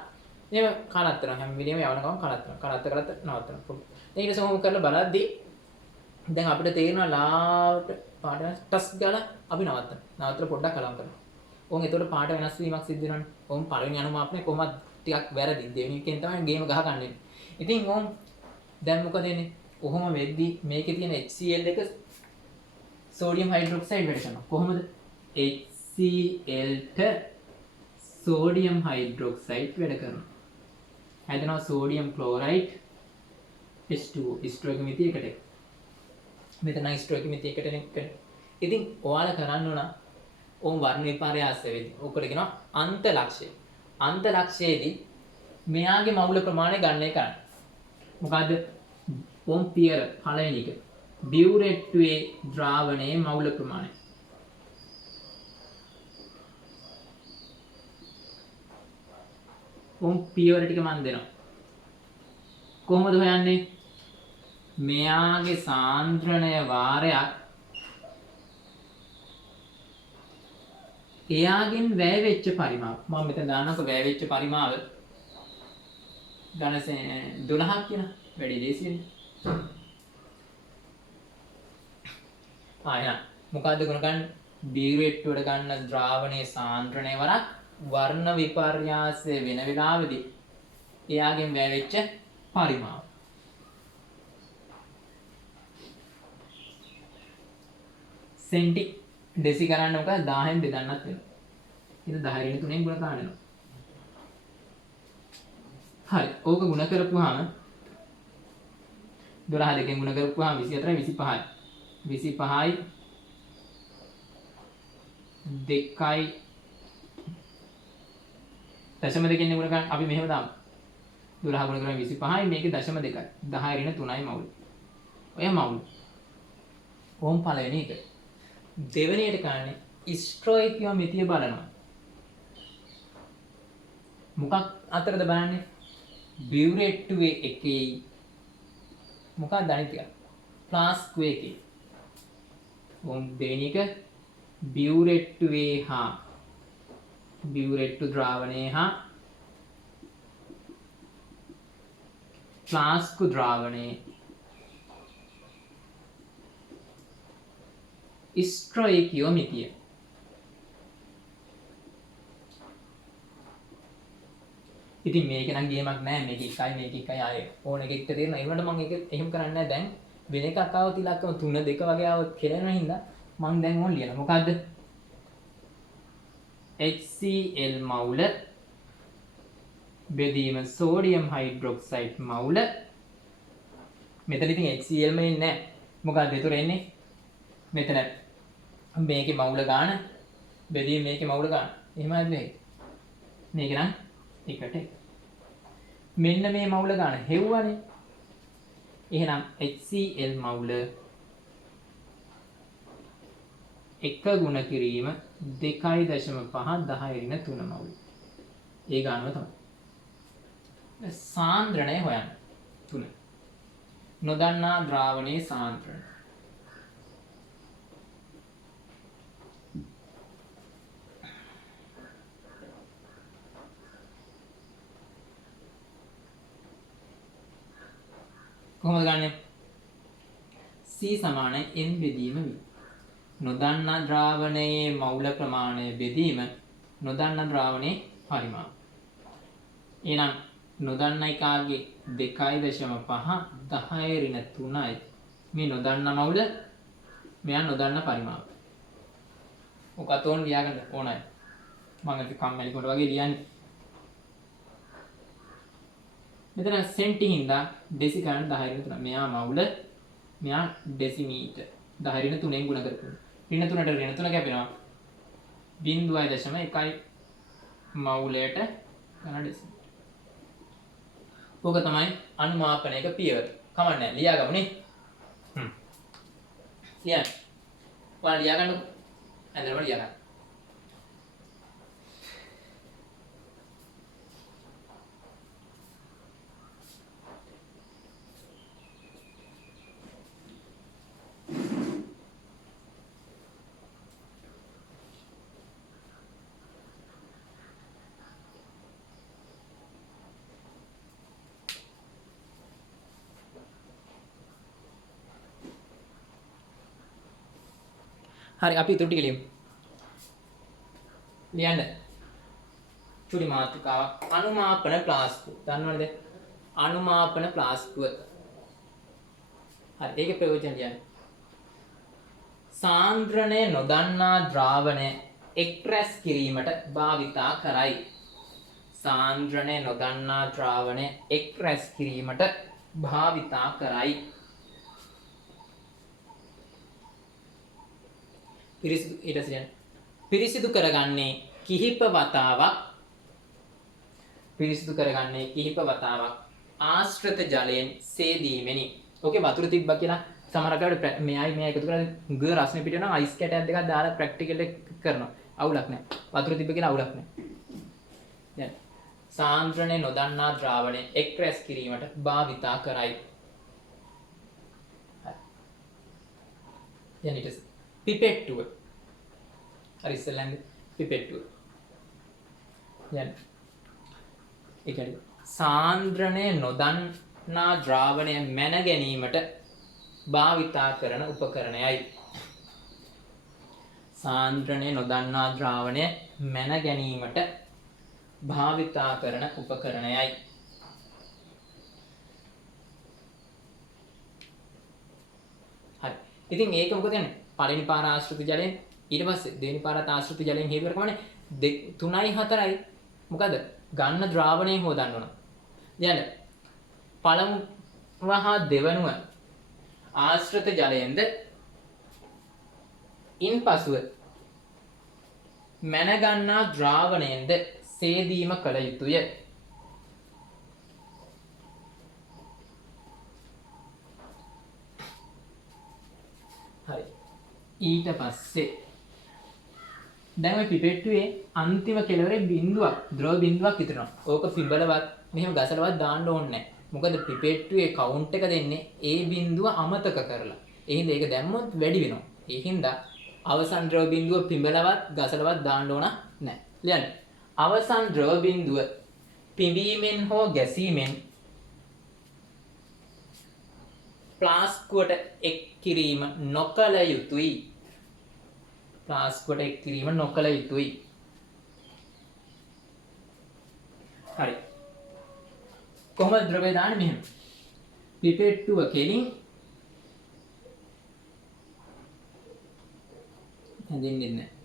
එහෙම කලත් කරනවා. හැම වෙලෙම යවන ගමන් කලත් නවත්තනවා. ඊට පස්සේ මොකද කරලා බලද්දී දැන් අපිට තේරෙනවා ලාවට පාට වෙනස් ටස් ගාලා අපි නවත්තලා පොඩ්ඩක් කලම් කරනවා. ඕන් එතකොට පාට වෙනස් වීමක් සිද්ධ වෙනවනේ. ඕන් පළවෙනි අනුමාපනේ කොහොමද ටිකක් වැරදි. දෙවෙනි එකෙන් තමයි ගේම ගහ ගන්න. ඉතින් ඕන් දැන් මොකද වෙන්නේ? කොහොම වෙද්දී මේකේ තියෙන HCl එක සෝඩියම් හයිඩ්‍රොක්සයිඩ් වැඩ කරනවා. කොහොමද? HCl ට සෝඩියම් හයිඩ්‍රොක්සයිඩ් වැඩ කරනවා. හැදෙනවා සෝඩියම් ක්ලෝරයිඩ් H2O ස්ටොයිකියොමෙට්‍රි එකට. මෙතන ස්ටොයිකියොමෙට්‍රි එකට නේ. ඉතින් ඔයාලා කරන්න ඕන ඕම් වර්ණ විපර්යාස වෙද්දී ඔකට කියනවා අන්ත ලක්ෂය. අන්ත ලක්ෂයේදී මෙයාගේ මවුල ප්‍රමාණය ගන්න එක කරන්න. මොකද්ද? ඕම් පියර පළවෙනි එක. බියුරෙට්ටුවේ ද්‍රාවණයේ මවුල ප්‍රමාණය. උන් පියවර ටික මන් දෙනවා. කොහොමද හොයන්නේ? මෙයාගේ සාන්ද්‍රණය වාරයක් එයාගෙන් වැය වෙච්ච පරිමාව. මම මෙතන දාන්නකො වැය වෙච්ච පරිමාව ඝන 12ක් කියන වැඩි දේශියනේ. එහෙනම් මොකද්ද ගුණ ගන්න? බීරෙට්ටු වල ගන්න ද්‍රාවණයේ සාන්ද්‍රණය වරක් වර්ණ විපර්යාසය වෙන වෙලාවෙදී එයාගෙන් වැය වෙච්ච පරිමාව. සෙන්ටි ඩෙසි කරන්න මොකද 1000න් බෙදන්නත් වෙනවා. ඉතින් 10 ඍණ 3ෙන් ගුණ කරන්න වෙනවා. හරි. ඕක ගුණ කරපුවාම 12 දෙකෙන් ගුණ කරපුවාම 24යි 25යි. 25යි 2යි දශම දෙකෙන් ගුණ කරන් අපි මෙහෙම දාමු. 12 ගුණ කරන් 25යි මේකේ දශම 2යි. 10 ඍණ 3යි මවුල. ඔය මවුල. ඕම් පළවෙනි එක. දෙවෙනියට කරන්නේ ස්ටොයිකියෝමෙට්‍රිය බලනවා. මොකක් අතරද බලන්නේ? බියුරේට්ටුවේ එකේ මොකක්ද අනිත් එක? ෆ්ලාස්කුවේ එකේ. ඕම් දෙවෙනි එක බියුරේට්ටුවේ හා බියුරේට්ටු ද්‍රාවණයේ හා ෆ්ලාස්කු ද්‍රාවණයේ ස්ටොයිකියෝමෙට්‍රිය. ඉතින් මේක නම් ගේමක් නෑ. මේක එකයි මේක එකයි ආයේ ඕන එකෙක්ට තේරෙනවා. ඒ වුණාට මම ඒක එහෙම කරන්නේ නෑ. දැන් වෙන එකක් ආවොත් ඉලක්කම 3 2 වගේ ආවොත් කෙලෙන හින්දා මම දැන් ඕන ලියනවා. මොකද්ද? HCl මවුල බෙදීම සෝඩියම් හයිඩ්‍රොක්සයිඩ් මවුල. මෙතන ඉතින් HCl මේ නෑ. මොකද්ද ඒතර එන්නේ? මෙතන මේකේ මවුල ගාන බෙදීම මේකේ මවුල ගාන. එහෙමයි මේක. මේක නම් එකට මෙන්න මේ මවුල ගාන හෙව්වනේ. එහෙනම් HCl මවුල 1 ගුණ කිරීම 2.5 10 ඍණ 3 මවුල. ඒ ගානව තමයි. සාන්ද්‍රණය හොයන්න. 3. නොදන්නා ද්‍රාවණයේ සාන්ද්‍රණය. කොහොමද ගන්නෙ? C සමාන n බෙදීම v. නොදන්නා ද්‍රාවණයේ මවුල ප්‍රමාණය බෙදීම නොදන්නා ද්‍රාවණයේ පරිමාව. එහෙනම් නොදන්නා එකාගේ 2.5 10 ඍණ 3යි මේ නොදන්නා මවුල මෙයා නොදන්නා පරිමාව. ඔකත් ඕන ලියාගන්න ඕනයි. මම ඒක කම්මැලි කොට වගේ ලියන්නේ. මෙතන සෙන්ටි හින්දා ඩෙසි ගන්න 10 ඍණ 3. මෙයා මවුල මෙයා ඩෙසිමීටර් 10 ඍණ 3ෙන් ගුණ කරපුවා. ඍණ 3ට ඍණ 3 කැපෙනවා 0.1 මවුලයට ගන්න ඩෙසි. ඕක තමයි අනුමාපනයක පියවර. කමක් නැහැ ලියාගමු නේ. ලියන්න. ඔයාලා ලියාගන්නකො. ඇඳලම ලියාගන්න. හරි අපි ඊටු ටික ලියමු. ලියන්න. චුටි මාතෘකාවක් අනුමාපන ප්ලාස්කුව. දන්නවද? අනුමාපන ප්ලාස්කුව. හරි ඒකේ ප්‍රයෝජන ලියන්න. සාන්ද්‍රණය නොදන්නා ද්‍රාවණය එක් රැස් කිරීමට භාවිතා කරයි. සාන්ද්‍රණය නොදන්නා ද්‍රාවණය එක් රැස් කිරීමට භාවිතා කරයි. පිරිසිදු කරගන්නේ කිහිප වතාවක් ආශ්‍රිත ජලයෙන් සේදීමෙනි. ඕකේ වතුර තිබ්බා කියලා සමහරකට මෙයයි මෙය එකතු කරලා ග රස්නේ පිට වෙනවා අයිස් කැටයක් දෙකක් දාලා ප්‍රැක්ටිකල් එක කරනවා. අවුලක් නැහැ. වතුර තිබ්බ කියලා අවුලක් නැහැ. දැන් සාන්ද්‍රණය නොදන්නා ද්‍රාවණය එක් රැස් කිරීමට භාවිතා කරයි. දැන් ඊට පිපෙට්ටුව. හරි ඉස්සෙල්ලා පිපෙට්ටුව. දැන් ඒ කියන්නේ සාන්ද්‍රණය නොදන්නා ද්‍රාවණය මැන ගැනීමට භාවිතා කරන උපකරණයයි. සාන්ද්‍රණය නොදන්නා ද්‍රාවණය මැන ගැනීමට භාවිතා කරන උපකරණයයි. හරි. ඉතින් ඒක මොකද කියන්නේ? පළවෙනි පාර ආශ්‍රිත ජලයෙන් ඊට පස්සේ දෙවෙනි පාරත් ආශ්‍රිත ජලයෙන් හේතු කරකමනේ 3යි 4යි මොකද? ගන්න ද්‍රාවණය හොදන්න ඕන. දැන් පළමුව හා දෙවනුව ආශ්‍රිත ජලයෙන්ද ඉන්පසුව මැන ගන්නා ද්‍රාවණයෙන්ද සේදීම කළ යුතුය. හරි. ඊට පස්සේ දැන් ඔය පිපෙට්ටුවේ අන්තිම කෙළවරේ බිඳුවක් ද්‍රව බිඳුවක් ඉතුරුනවා. ඕක පිඹලවත් මෙහෙම ගසලවත් දාන්න ඕනේ නැහැ. මොකද පිපෙට්ටුවේ කවුන්ට් එක දෙන්නේ ඒ බිඳුව අමතක කරලා. ඒ හින්දා ඒක දැම්මොත් වැඩි වෙනවා. ඒ හින්දා අවසන් ද්‍රව බිඳුව පිඹලවත් ගසලවත් දාන්න ඕන නැහැ. ලියන්න. අවසන් ද්‍රව බිඳුව පිඹීමෙන් හෝ ගැසීමෙන් ෆ්ලාස්කුවට එක් කිරීම නොකළ යුතුයි. ෆ්ලාස්කුවට එක් කිරීම නොකළ යුතුයි. හරි. කොහොමද ද්‍රවය දාන්නේ මෙහෙම? පිපෙට්ටුව කෙලින් හැදෙන්නේ නැහැ.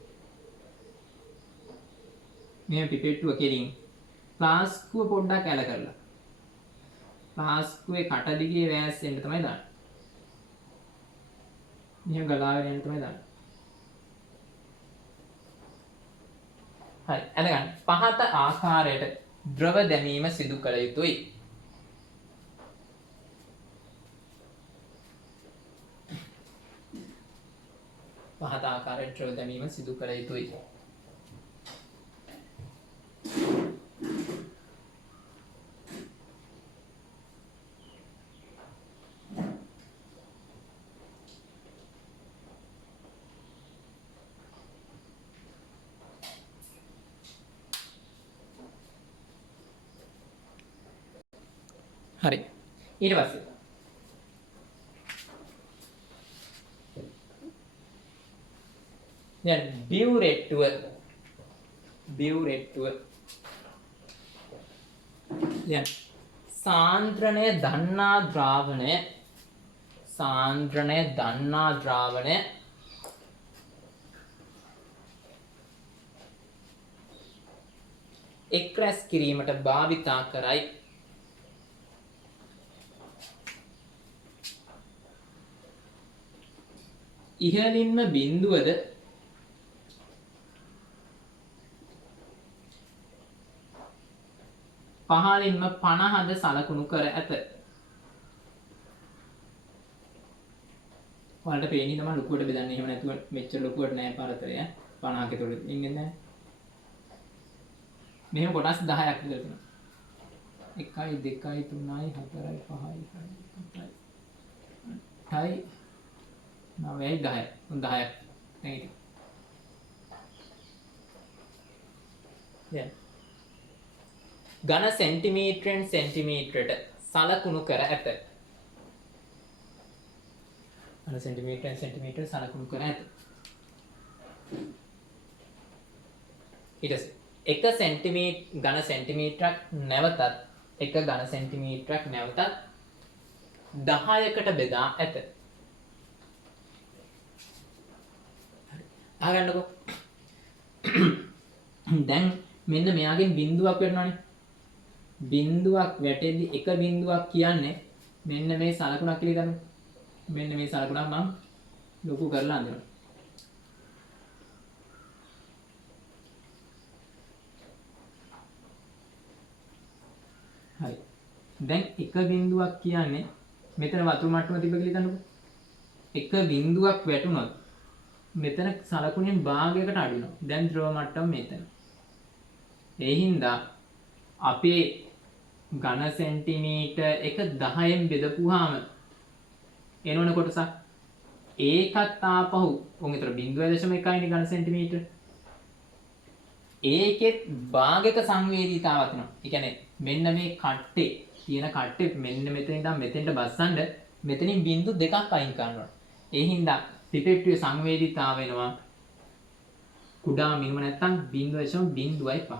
මෙහෙම පිපෙට්ටුව කෙලින් ෆ්ලාස්කුව පොඩ්ඩක් ඇල කරලා ෆ්ලාස්කුවේ කට දිගේ වෑස්සෙන්න තමයි දාන්නේ. මෙහෙම ගලාගෙන යන්න තමයි දාන්නේ. හරි. එලගන්න. පහත ආකාරයට ද්‍රව දැමීම සිදු කළ යුතුයි. පහත ආකාරයට ද්‍රව දැමීම සිදු කළ යුතුයි. හරි. ඊට පස්සේ දැන් බිවුරෙට්ටුව දැන් සාන්ද්‍රණය දන්නා ද්‍රාවණය එක් රැස් කිරීමට භාවිතා කරයි. ඉහළින්ම බිඳුවද පහළින්ම 50ද සලකුණු කර ඇත. ඔයාලට පේන්නේ තමයි ලොකුවට බෙදන්නේ. එහෙම නැතුව මෙච්චර ලොකුවට නෑ පරතරය. 50ක තුල ඉන්නේ නැහැ. මෙහෙම කොටස් 10ක් විතර තියෙනවා. 1යි 2යි 3යි 4යි 5යි 6යි 7යි 9යි 10යි 10ක් දැන් දැන් ඝන සෙන්ටිමීටරෙන් සෙන්ටිමීටරට සලකුණු කර ඇත. ඝන සෙන්ටිමීටරෙන් සෙන්ටිමීටර සලකුණු කර ඇත. ඊට පස්සේ එක ඝන සෙන්ටිමීටරක් නැවතත් එක ඝන සෙන්ටිමීටරක් නැවතත් 10කට බෙදා ඇත. අහගන්නකෝ. දැන් මෙන්න මෙයාගෙන් බිඳුවක් වෙනවනේ. බිඳුවක් වැටෙද්දි එක බිඳුවක් කියන්නේ මෙන්න මේ සලකුණක් කියලා ගන්න. මෙන්න මේ සලකුණක් මම ලොකු කරලා අඳිනවා. හරි. දැන් එක බිඳුවක් කියන්නේ මෙතන වතුර මට්ටම තිබ්බ කියලා ගන්නකො. එක බිඳුවක් වැටුණොත් මෙතන සලකුණෙන් භාගයකට අඩු වෙනවා. දැන් ද්‍රව මට්ටම මෙතන. ඒ හින්දා අපේ ඝන සෙන්ටිමීටර් එක 10න් බෙදපුවාම එනවන කොටසක් ඒකත් ආපහු උන් විතර 0.1 නේ ඝන සෙන්ටිමීටර්. ඒකෙත් භාගක සංවේදීතාවක් වෙනවා. ඒ කියන්නේ මෙන්න මේ කට්ටේ තියෙන කට්ටේ මෙන්න මෙතන ඉඳන් මෙතෙන්ට බස්සන්න මෙතනින් බිංදු දෙකක් අයින් කරනවා. ඒ හින්දා පිපෙට්ටුවේ සංවේදීතාව වෙනවා කුඩා මිනිම නැත්තම් 0.05.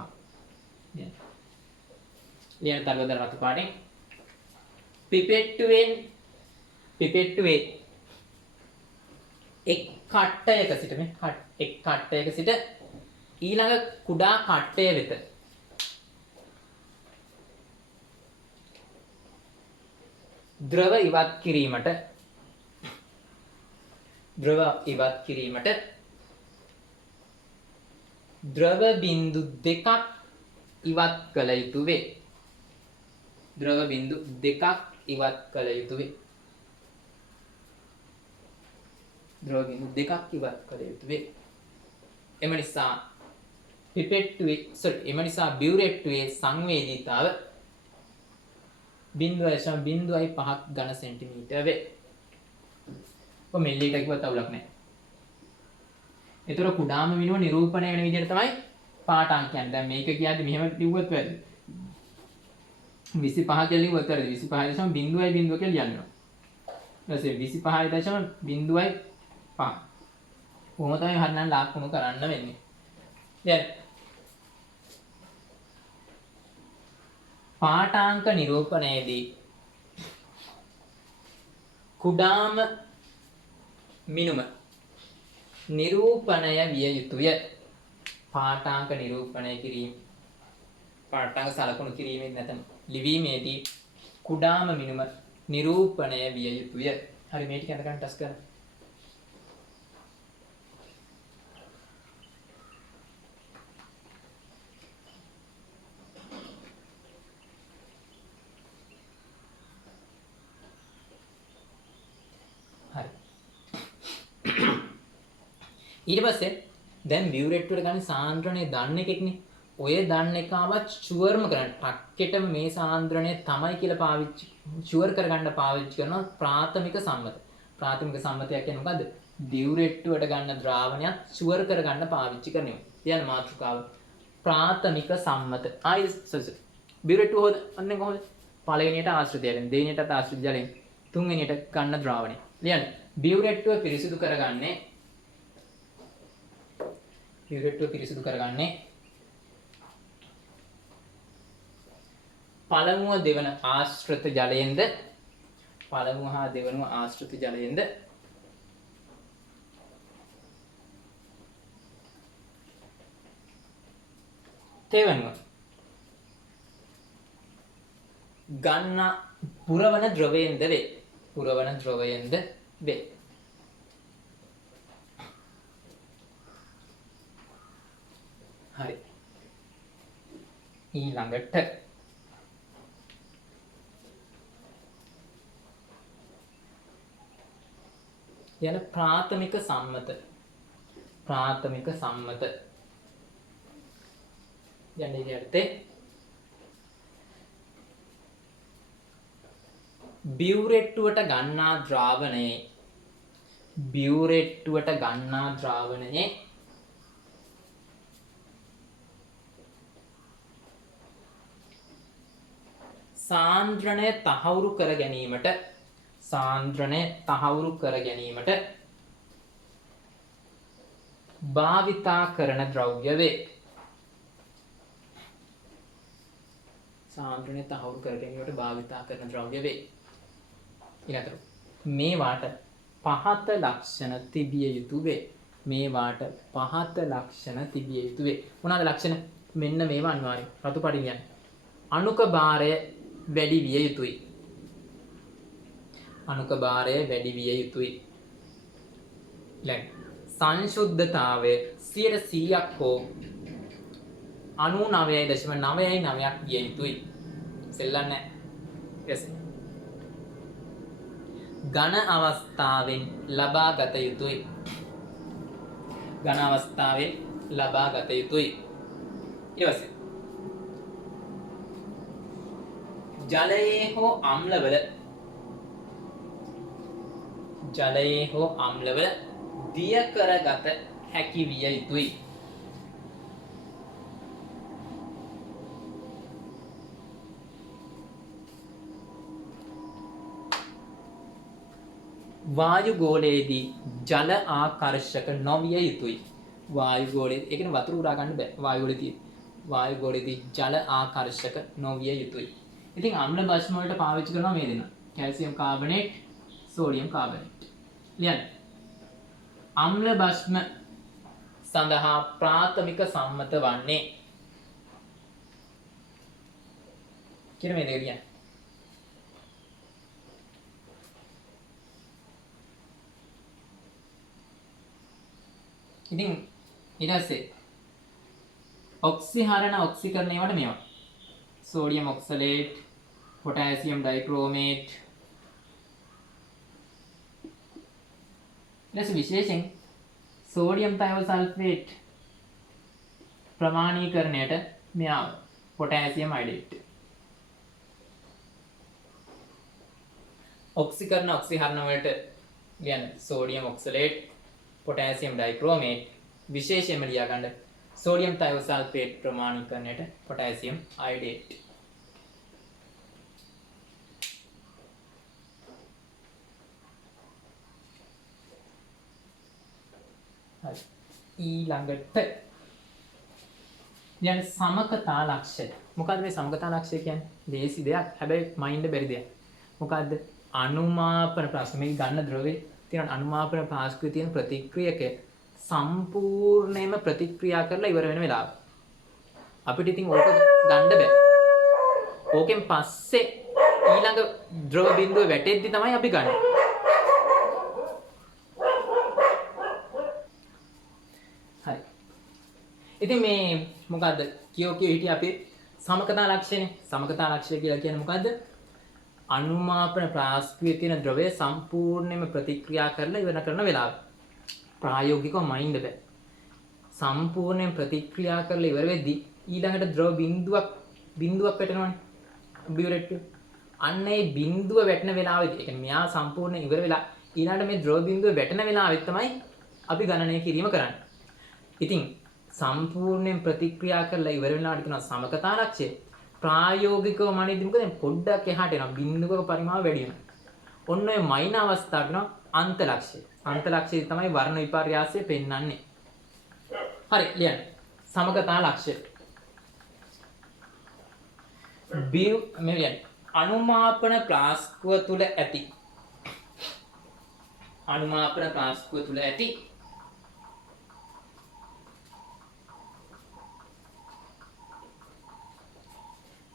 ලියන තරගදර රතු පාටින් පිපෙට්ටුවේ එක් කට්ටයක සිට මේ එක් කට්ටයක සිට ඊළඟ කුඩා කට්ටය වෙත ද්‍රව ඉවත් කිරීමට ද්‍රව බිංදු දෙකක් ඉවත් කළ යුතු වේ. ද්‍රව බිංදු දෙකක් ඉවත් කළ යුතු වේ. ද්‍රව බිංදු දෙකක් ඉවත් කළ යුතු වේ. එම නිසා බියුරෙට්ටුවේ සංවේදීතාව 0.05 ඝන සෙන්ටිමීටර් වේ. ඔය මිලිලීටර් කිව්වත් අවුලක් නැහැ. ඒතර කුඩාම මිනුම නිරූපණය වෙන විදිහට තමයි පාට අංකයන්. දැන් මේක කියද්දි මෙහෙම ලිව්වොත් වැරදි. 25 කියලා ලිව්වොත් වැරදි. 25.0 කියලා ලියන්න ඕන. ඊට පස්සේ 25.05. කොහොම තමයි හරිනම් ලාක්කුණු කරන්න වෙන්නේ. දැන් පාඨාංක නිරූපණයේදී කුඩාම මිනුම නිරූපණය විය යුතුය. පාඨාංක නිරූපණය කිරීම පාඨාංක සලකුණු කිරීමෙන් නැත්නම් ලිවීමේදී කුඩාම මිනුම නිරූපණය විය යුතුය. හරි මේ ටික අඳගන්න ටස් කරන්න. ඊට පස්සේ දැන් බියුරෙට්ටුවට ගන්න සාන්ද්‍රණය දන්න එකෙක්නේ. ඔය දන්න එකාවත් ෂුවර්ම කරන්න. ටක්කෙටම මේ සාන්ද්‍රණය තමයි කියලා පාවිච්චි ෂුවර් කරගන්න පාවිච්චි කරනවා ප්‍රාථමික සම්මත. ප්‍රාථමික සම්මතයක් කියන්නේ මොකද්ද? බියුරෙට්ටුවට ගන්න ද්‍රාවණයක් ෂුවර් කරගන්න පාවිච්චි කරනවා. කියන මාතෘකාව ප්‍රාථමික සම්මත. බියුරෙට්ටුව හොදන්නේ කොහොමද? පළවෙනියට ආශ්‍රිත ජලයෙන්, දෙවෙනියටත් ආශ්‍රිත ජලයෙන්, තුන්වෙනියට ගන්න ද්‍රාවණය. ලියන්න. බියුරෙට්ටුව පිරිසිදු කරගන්නේ පළමුව දෙවන ආශ්‍රිත ජලයෙන්ද තෙවනුව ගන්න පුරවන ද්‍රවයෙන්ද වේ. හරි. ඊළඟට යන ප්‍රාථමික සම්මත යන්නේ ඉතින් බියුරෙට්ටුවට ගන්නා ද්‍රාවණයේ සාන්ද්‍රණය තහවුරු කර ගැනීමට භාවිතා කරන ද්‍රව්‍ය වේ. ඊළඟට මේවාට පහත ලක්ෂණ තිබිය යුතු වේ. මොනවාද ලක්ෂණ? මෙන්න මේවා අනිවාර්යයෙන් රතු පාටින් කියන්නේ. අණුක භාරය වැඩි විය යුතුයි. සංශුද්ධතාවය 100% හෝ 99.99ක් විය යුතුයි. සෙල්ලන්නේ නැහැ. ඝන අවස්ථාවෙන් ලබා ගත යුතුයි. ඊට පස්සේ ජලයේ හෝ අම්ලවල දිය කරගත හැකි විය යුතුයි. වායු ගෝලයේදී ජල ආකර්ෂක නොවිය යුතුයි. වායු ගෝලයේ ඒ කියන්නේ වතුර උරා ගන්න බෑ. වායු ගෝලයේදී ජල ආකර්ෂක නොවිය යුතුයි. ඉතින් අම්ල භස්ම වලට පාවිච්චි කරනවා මේ දෙන. Calcium carbonate, sodium carbonate. ලියන්න. අම්ල භස්ම සඳහා ප්‍රාථමික සම්මත වන්නේ කියන මේ දේ ලියන්න. ඉතින් ඊට පස්සේ ඔක්සිකරණ ඒවට මේවා සෝඩියම් ඔක්සලේට්, පොටෑසියම් ඩයික්‍රෝමේට්, ඊට විශේෂයෙන් සෝඩියම් තයෝසල්ෆේට් ප්‍රමාණීකරණයට මෙයා පොටෑසියම් අයඩේට්. ඔක්සිකරණ වලට කියන්නේ සෝඩියම් ඔක්සලේට්, पोटेशियम डाइक्रोमेट विशेषයෙන්ම ලියා ගන්න सोडियम थायोसल्फेट ප්‍රමාණීකරණයට पोटेशियम आयोडेट. හරි ඊළඟට යන සමකතා ලක්ෂය. මොකද්ද මේ සමකතා ලක්ෂය කියන්නේ? ලේසි දෙයක්. හැබැයි මයින්ඩ් බැරි දෙයක්. මොකද්ද? අනුමාපන ප්‍රශ්න මේ ගන්න ද්‍රවයේ තියෙන අනුමාපන ප්‍රාශ්කෘතිය තියෙන ප්‍රතික්‍රියක සම්පූර්ණයෙන්ම ප්‍රතික්‍රියා කරලා ඉවර වෙන වෙලාව. අපිට ඉතින් ඕක ගන්න බෑ. ඕකෙන් පස්සේ ඊළඟ ද්‍රව බිඳුව වැටෙද්දි තමයි අපි ගන්න. හරි. ඉතින් මේ මොකද්ද? කියෝ හිටිය අපි සමකතා ලක්ෂයනේ. සමකතා ලක්ෂය කියලා කියන්නේ මොකද්ද? අනුමාපන ප්‍රාශ්කෘතිය තියෙන ද්‍රවය සම්පූර්ණයෙන්ම ප්‍රතික්‍රියා කරලා ඉවර කරන වෙලාව. ප්‍රායෝගිකව මයින්ඩ් බෑ. සම්පූර්ණයෙන් ප්‍රතික්‍රියා කරලා ඉවර වෙද්දී ඊළඟට ද්‍රව බිඳුවක් වැටෙනවනේ. බියුරෙට්. අන්න ඒ බිඳුව වැටෙන වෙලාවෙදී, ඒ කියන්නේ මෙයා සම්පූර්ණයෙන් ඉවර වෙලා ඊළඟට මේ ද්‍රව බිඳුව වැටෙන වෙලාවෙත් තමයි අපි ගණනය කිරීම කරන්නේ. ඉතින් සම්පූර්ණයෙන් ප්‍රතික්‍රියා කරලා ඉවර වෙනාට කියනවා සමකතා ලක්ෂය. ප්‍රායෝගිකව මනින්දී මොකද පොඩ්ඩක් එහාට යනවා බිඳුවක පරිමාව වැඩි වෙනවා. ඔන්න ඔය මයින අවස්ථාවක් නවා අන්ත ලක්ෂය. අන්ත ලක්ෂය තමයි වර්ණ විපර්යාසය පෙන්වන්නේ. හරි ලියන්න. සමගතා ලක්ෂය. මේ ලියන්න. අනුමාපන ප්‍රාශ්කව තුල ඇති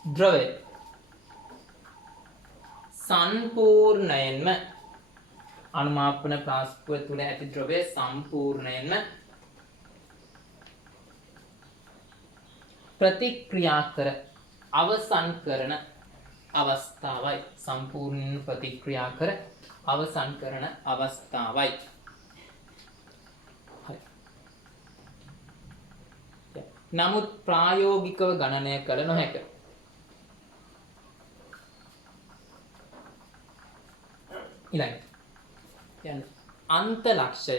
ද්‍රවය සම්පූර්ණයෙන්ම අනුමාපන ප්‍රාශ්කව තුල ඇති ද්‍රවය සම්පූර්ණයෙන්ම ප්‍රතික්‍රියා කර අවසන් කරන අවස්ථාවයි. සම්පූර්ණ ප්‍රතික්‍රියා කර අවසන් කරන අවස්ථාවයි. නමුත් ප්‍රායෝගිකව ගණනය කළ නොහැක. ඊළඟ අන්ත ලක්ෂය.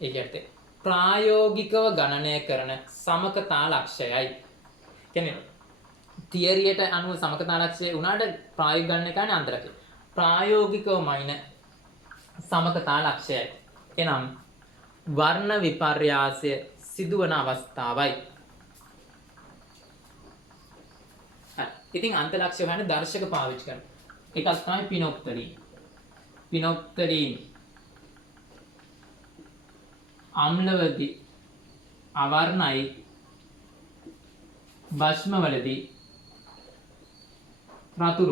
ඒකට ප්‍රායෝගිකව ගණනය කරන සමකතා ලක්ෂයයි. කියන්නේ තියරියට අනුව සමකතා ලක්ෂය උනාට ප්‍රායෝගික ගණනය කරන්නේ අන්ත ලක්ෂය. ප්‍රායෝගිකව මයින සමකතා ලක්ෂයයි. එනම් වර්ණ විපර්යාසය සිදුවන අවස්ථාවයි. ඉතින් අන්ත ලක්ෂය හොයන්න දර්ශක පාවිච්චි කරනවා. එකක් තමයි පිනොක්තරීන්. පිනොක්තරීන් අම්ලවදී අවර්ණයි භස්මවලදී රතු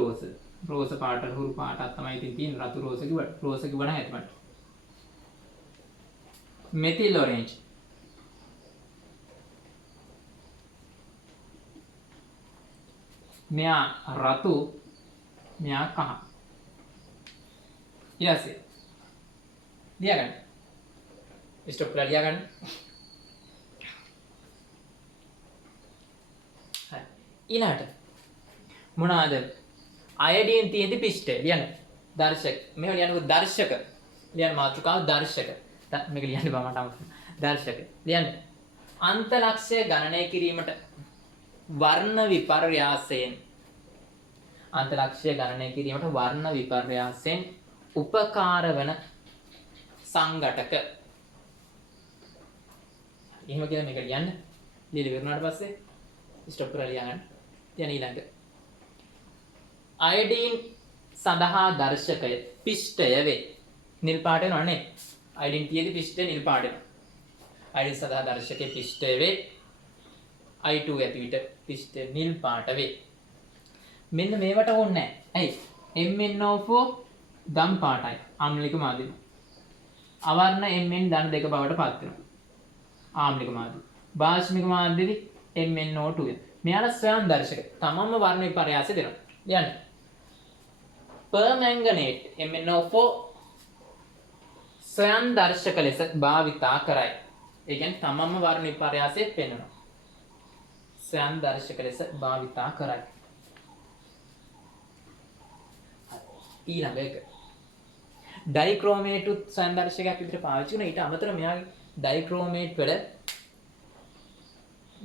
රෝස පාට හුරු පාටක් තමයි ඉතින් තියෙන රතු රෝස කිව්වන හැටමට. මෙතිල් ඔරෙන්ජ් මෙයා රතු මෙයා කහ. ඊළඟට ලියගන්න. ස්ටොප් කරලා ලියගන්න. හරි. ඊළඟට මොනවාද? අයඩින් තියෙදි පිෂ්ඨය ලියන්න. දර්ශක. මෙහෙම ලියන්නකො දර්ශක. ලියන්න මාතෘකාව දර්ශක. මේක ලියන්න බෑ මට අමතක. දර්ශක. ලියන්න. අන්තලක්ෂය ගණනය කිරීමට වර්ණ විපර්යාසයෙන් අන්තලක්ෂය ගණනය කිරීමට වර්ණ විපර්යාසයෙන් උපකාර වන සංඝටක. එහෙම කියලා මේක ලියන්න. ලියලා ඉවරනාට පස්සේ ස්ටොප් කරලා ලියන්න. දැන් ඊළඟ අයඩින් සඳහා දර්ශකය පිෂ්ඨය වේ. නිල් පාට වෙනව නේ. අයඩින් තියෙදි පිෂ්ඨය නිල් පාට වෙනවා. අයඩින් සඳහා දර්ශකයේ පිෂ්ඨය වේ. I2 ඇති විට පිෂ්ඨය නිල් පාට වේ. මෙන්න මේවට ඕනේ නැහැ. ඇයි? MnO4 දම් පාටයි. ආම්ලික මාධ්‍යම. අවර්ණ Mn ධන දෙක බවට පත් වෙනවා. ආම්ලික මාධ්‍ය. බාෂ්මික මාධ්‍යෙදි MnO2 ය. මෙයාලා ස්වයං දර්ශක. තමන්ම වර්ණ විපර්යාසය දෙනවා. ලියන්න. permanganate MnO4 ස්වයං දර්ශක ලෙස භාවිතා කරයි. ඒ කියන්නේ තමන්ම වර්ණ විපර්යාසය පෙන්වනවා. ස්වයං දර්ශක ලෙස භාවිතා කරයි. ඊළඟ එක ඩයික්‍රෝමේට් ස්වයං දර්ශකයක් විදිහට පාවිච්චි කරන ඊට අමතරව මෙයාගේ ඩයික්‍රෝමේට් වල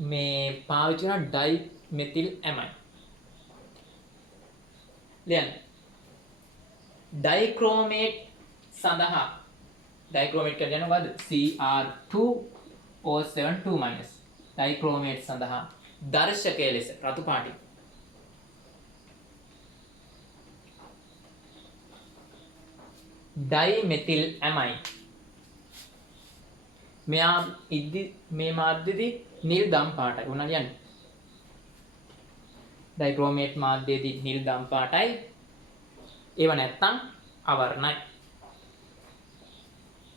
මේ පාවිච්චි කරන ඩයි මෙතිල් ඇමයින් ලියන්න. ඩයික්‍රෝමේට් සඳහා ඩයික්‍රෝමේට් කියලා කියනවාද Cr2O7 ඩයික්‍රෝමේට් සඳහා දර්ශකයේ ලෙස රතු පාටි ඩයිමෙතිල් ඇමයින් මෙයා ඉද්දි මේ මාධ්‍යයේදී නිල් දම් පාටයි උනා කියන්නේ. ඩයික්‍රෝමේට් මාධ්‍යයේදී නිල් දම් පාටයි. ඒව නැත්තම් අවර්ණයි.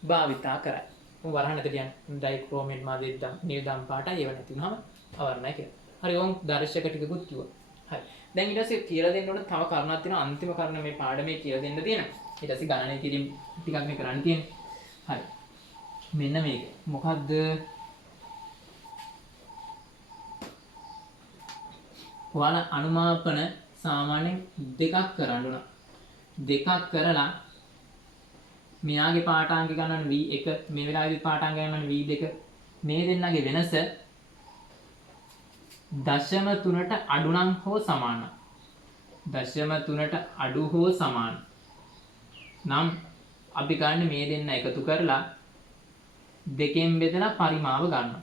භාවිතා කරයි. වරහණට කියන්නේ ඩයික්‍රෝමේට් මාධ්‍යයේදී නිල් දම් පාටයි. ඒව නැති වුනහම අවර්ණයි කියලා. හරි ඕම් දර්ශක ටිකකුත් කිව්වා. හරි. දැන් ඊට පස්සේ කියලා දෙන්න ඕන තව කරුණක් තියෙනවා. අන්තිම කරුණ මේ පාඩමේ කියලා දෙන්න තියෙනවා. ඊට පස්සේ ගණනය කිරීම ටිකක් මේ කරන්න තියෙන්නේ. හරි. මෙන්න මේක. මොකද්ද? ඔයාලා අනුමාපන සාමාන්‍යයෙන් දෙකක් කරන්න ඕන. දෙකක් කරලා මෙයාගේ පාඨාංක ගණන් V1 මේ වෙලාවේදී පාඨාංක ගණන් V2 මේ දෙන්නගේ වෙනස 0.3ට අඩු නම් හෝ සමාන. 0.3ට අඩු හෝ සමාන. නම් අපි ගන්න මේ දෙන්න එකතු කරලා දෙකෙන් බෙදලා පරිමාව ගන්නවා.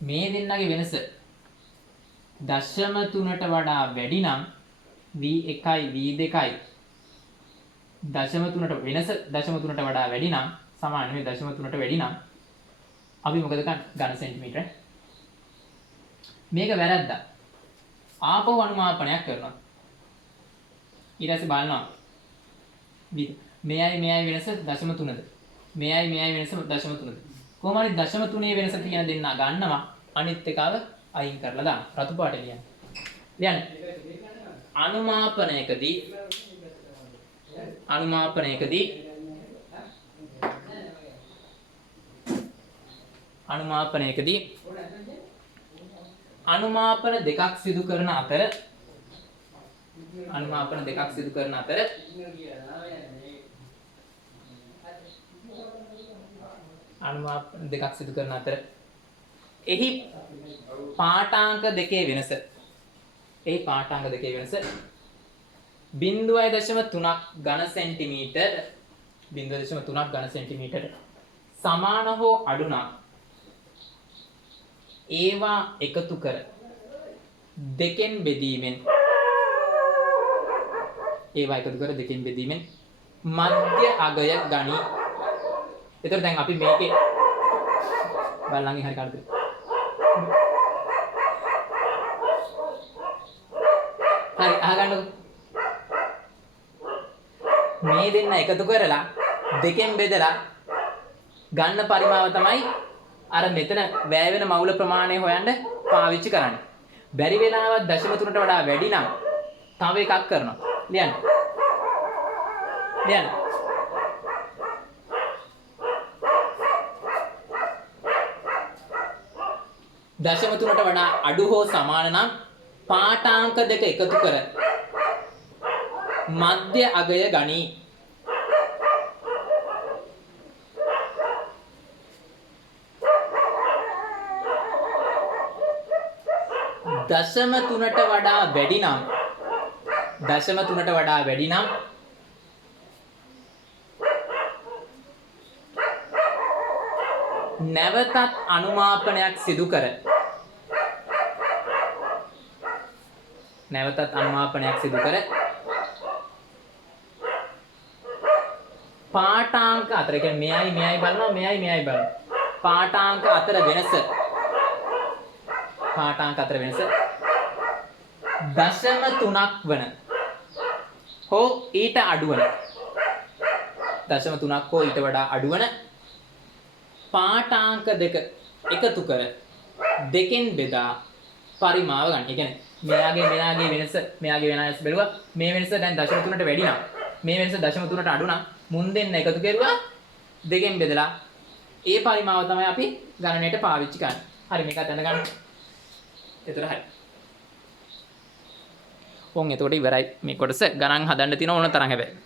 මේ දෙන්නගේ වෙනස 0.3ට වඩා වැඩි නම් V1යි V2යි 0.3ට වෙනස 0.3ට වඩා වැඩි නම් සමාන නෙමෙයි 0.3ට වැඩි නම් අපි මොකද කරන්නේ? ඝන සෙන්ටිමීටර. මේක වැරද්දා. ආපහු අනුමාපනයක් කරනවා. ඊට පස්සේ බලනවා. මෙයයි වෙනස 0.3ද? මෙයයි වෙනස 0.3ද? කොහොම හරි 0.3 වෙනස තියෙන දෙන්න ගන්නවා. අනිත් එකව අයින් කරලා දාන්න. රතු පාට ලියන්න. ලියන්න. අනුමාපනයකදී අනුමාපන දෙකක් සිදු කරන අතර එහි පාඨාංක දෙකේ වෙනස 0.3ක් ඝන සෙන්ටිමීටර සමාන හෝ අඩු නම් ඒවා එකතු කර දෙකෙන් බෙදීමෙන් මධ්‍ය අගය ගනී. එතකොට දැන් අපි මේකේ බලන්නේ හරි කාටද? හරි අහගන්නකො. මේ දෙන්න එකතු කරලා දෙකෙන් බෙදලා ගන්න පරිමාව තමයි අර මෙතන වැය වෙන මවුල ප්‍රමාණය හොයන්න පාවිච්චි කරන්නේ. බැරි වෙලාවත් 0.3ට වඩා වැඩි නම් තව එකක් කරනවා. ලියන්න. දශම 3ට වඩා අඩු හෝ සමාන නම් පාඨාංක දෙක එකතු කර මධ්‍ය අගය ගනී. දශම 3ට වඩා වැඩි නම් නැවතත් අනුමාපනයක් සිදු කර පාඨාංක අතර කියන්නේ මෙයයි බලනවා පාඨාංක අතර වෙනස දශම 3ක් වන හෝ ඊට අඩු වන දශම 3ක් හෝ ඊට වඩා අඩු වන පාඨාංක දෙක එකතු කර දෙකෙන් බෙදා පරිමාව ගන්න. ඒ කියන්නේ මෙයාගේ වෙනස බැලුවා මේ වෙනස දැන් දශම 3ට වැඩි නම් මේ වෙනස දශම 3ට අඩු නම් මුන් දෙන්න එකතු කරුවා දෙකෙන් බෙදලා ඒ පරිමාව තමයි අපි ගණනයට පාවිච්චි කරන්නේ. හරි මේක දැනගන්න. එතකොට හරි. එතකොට ඉවරයි මේ කොටස. ගණන් හදන්න තියෙන ඕන තරම් හැබැයි.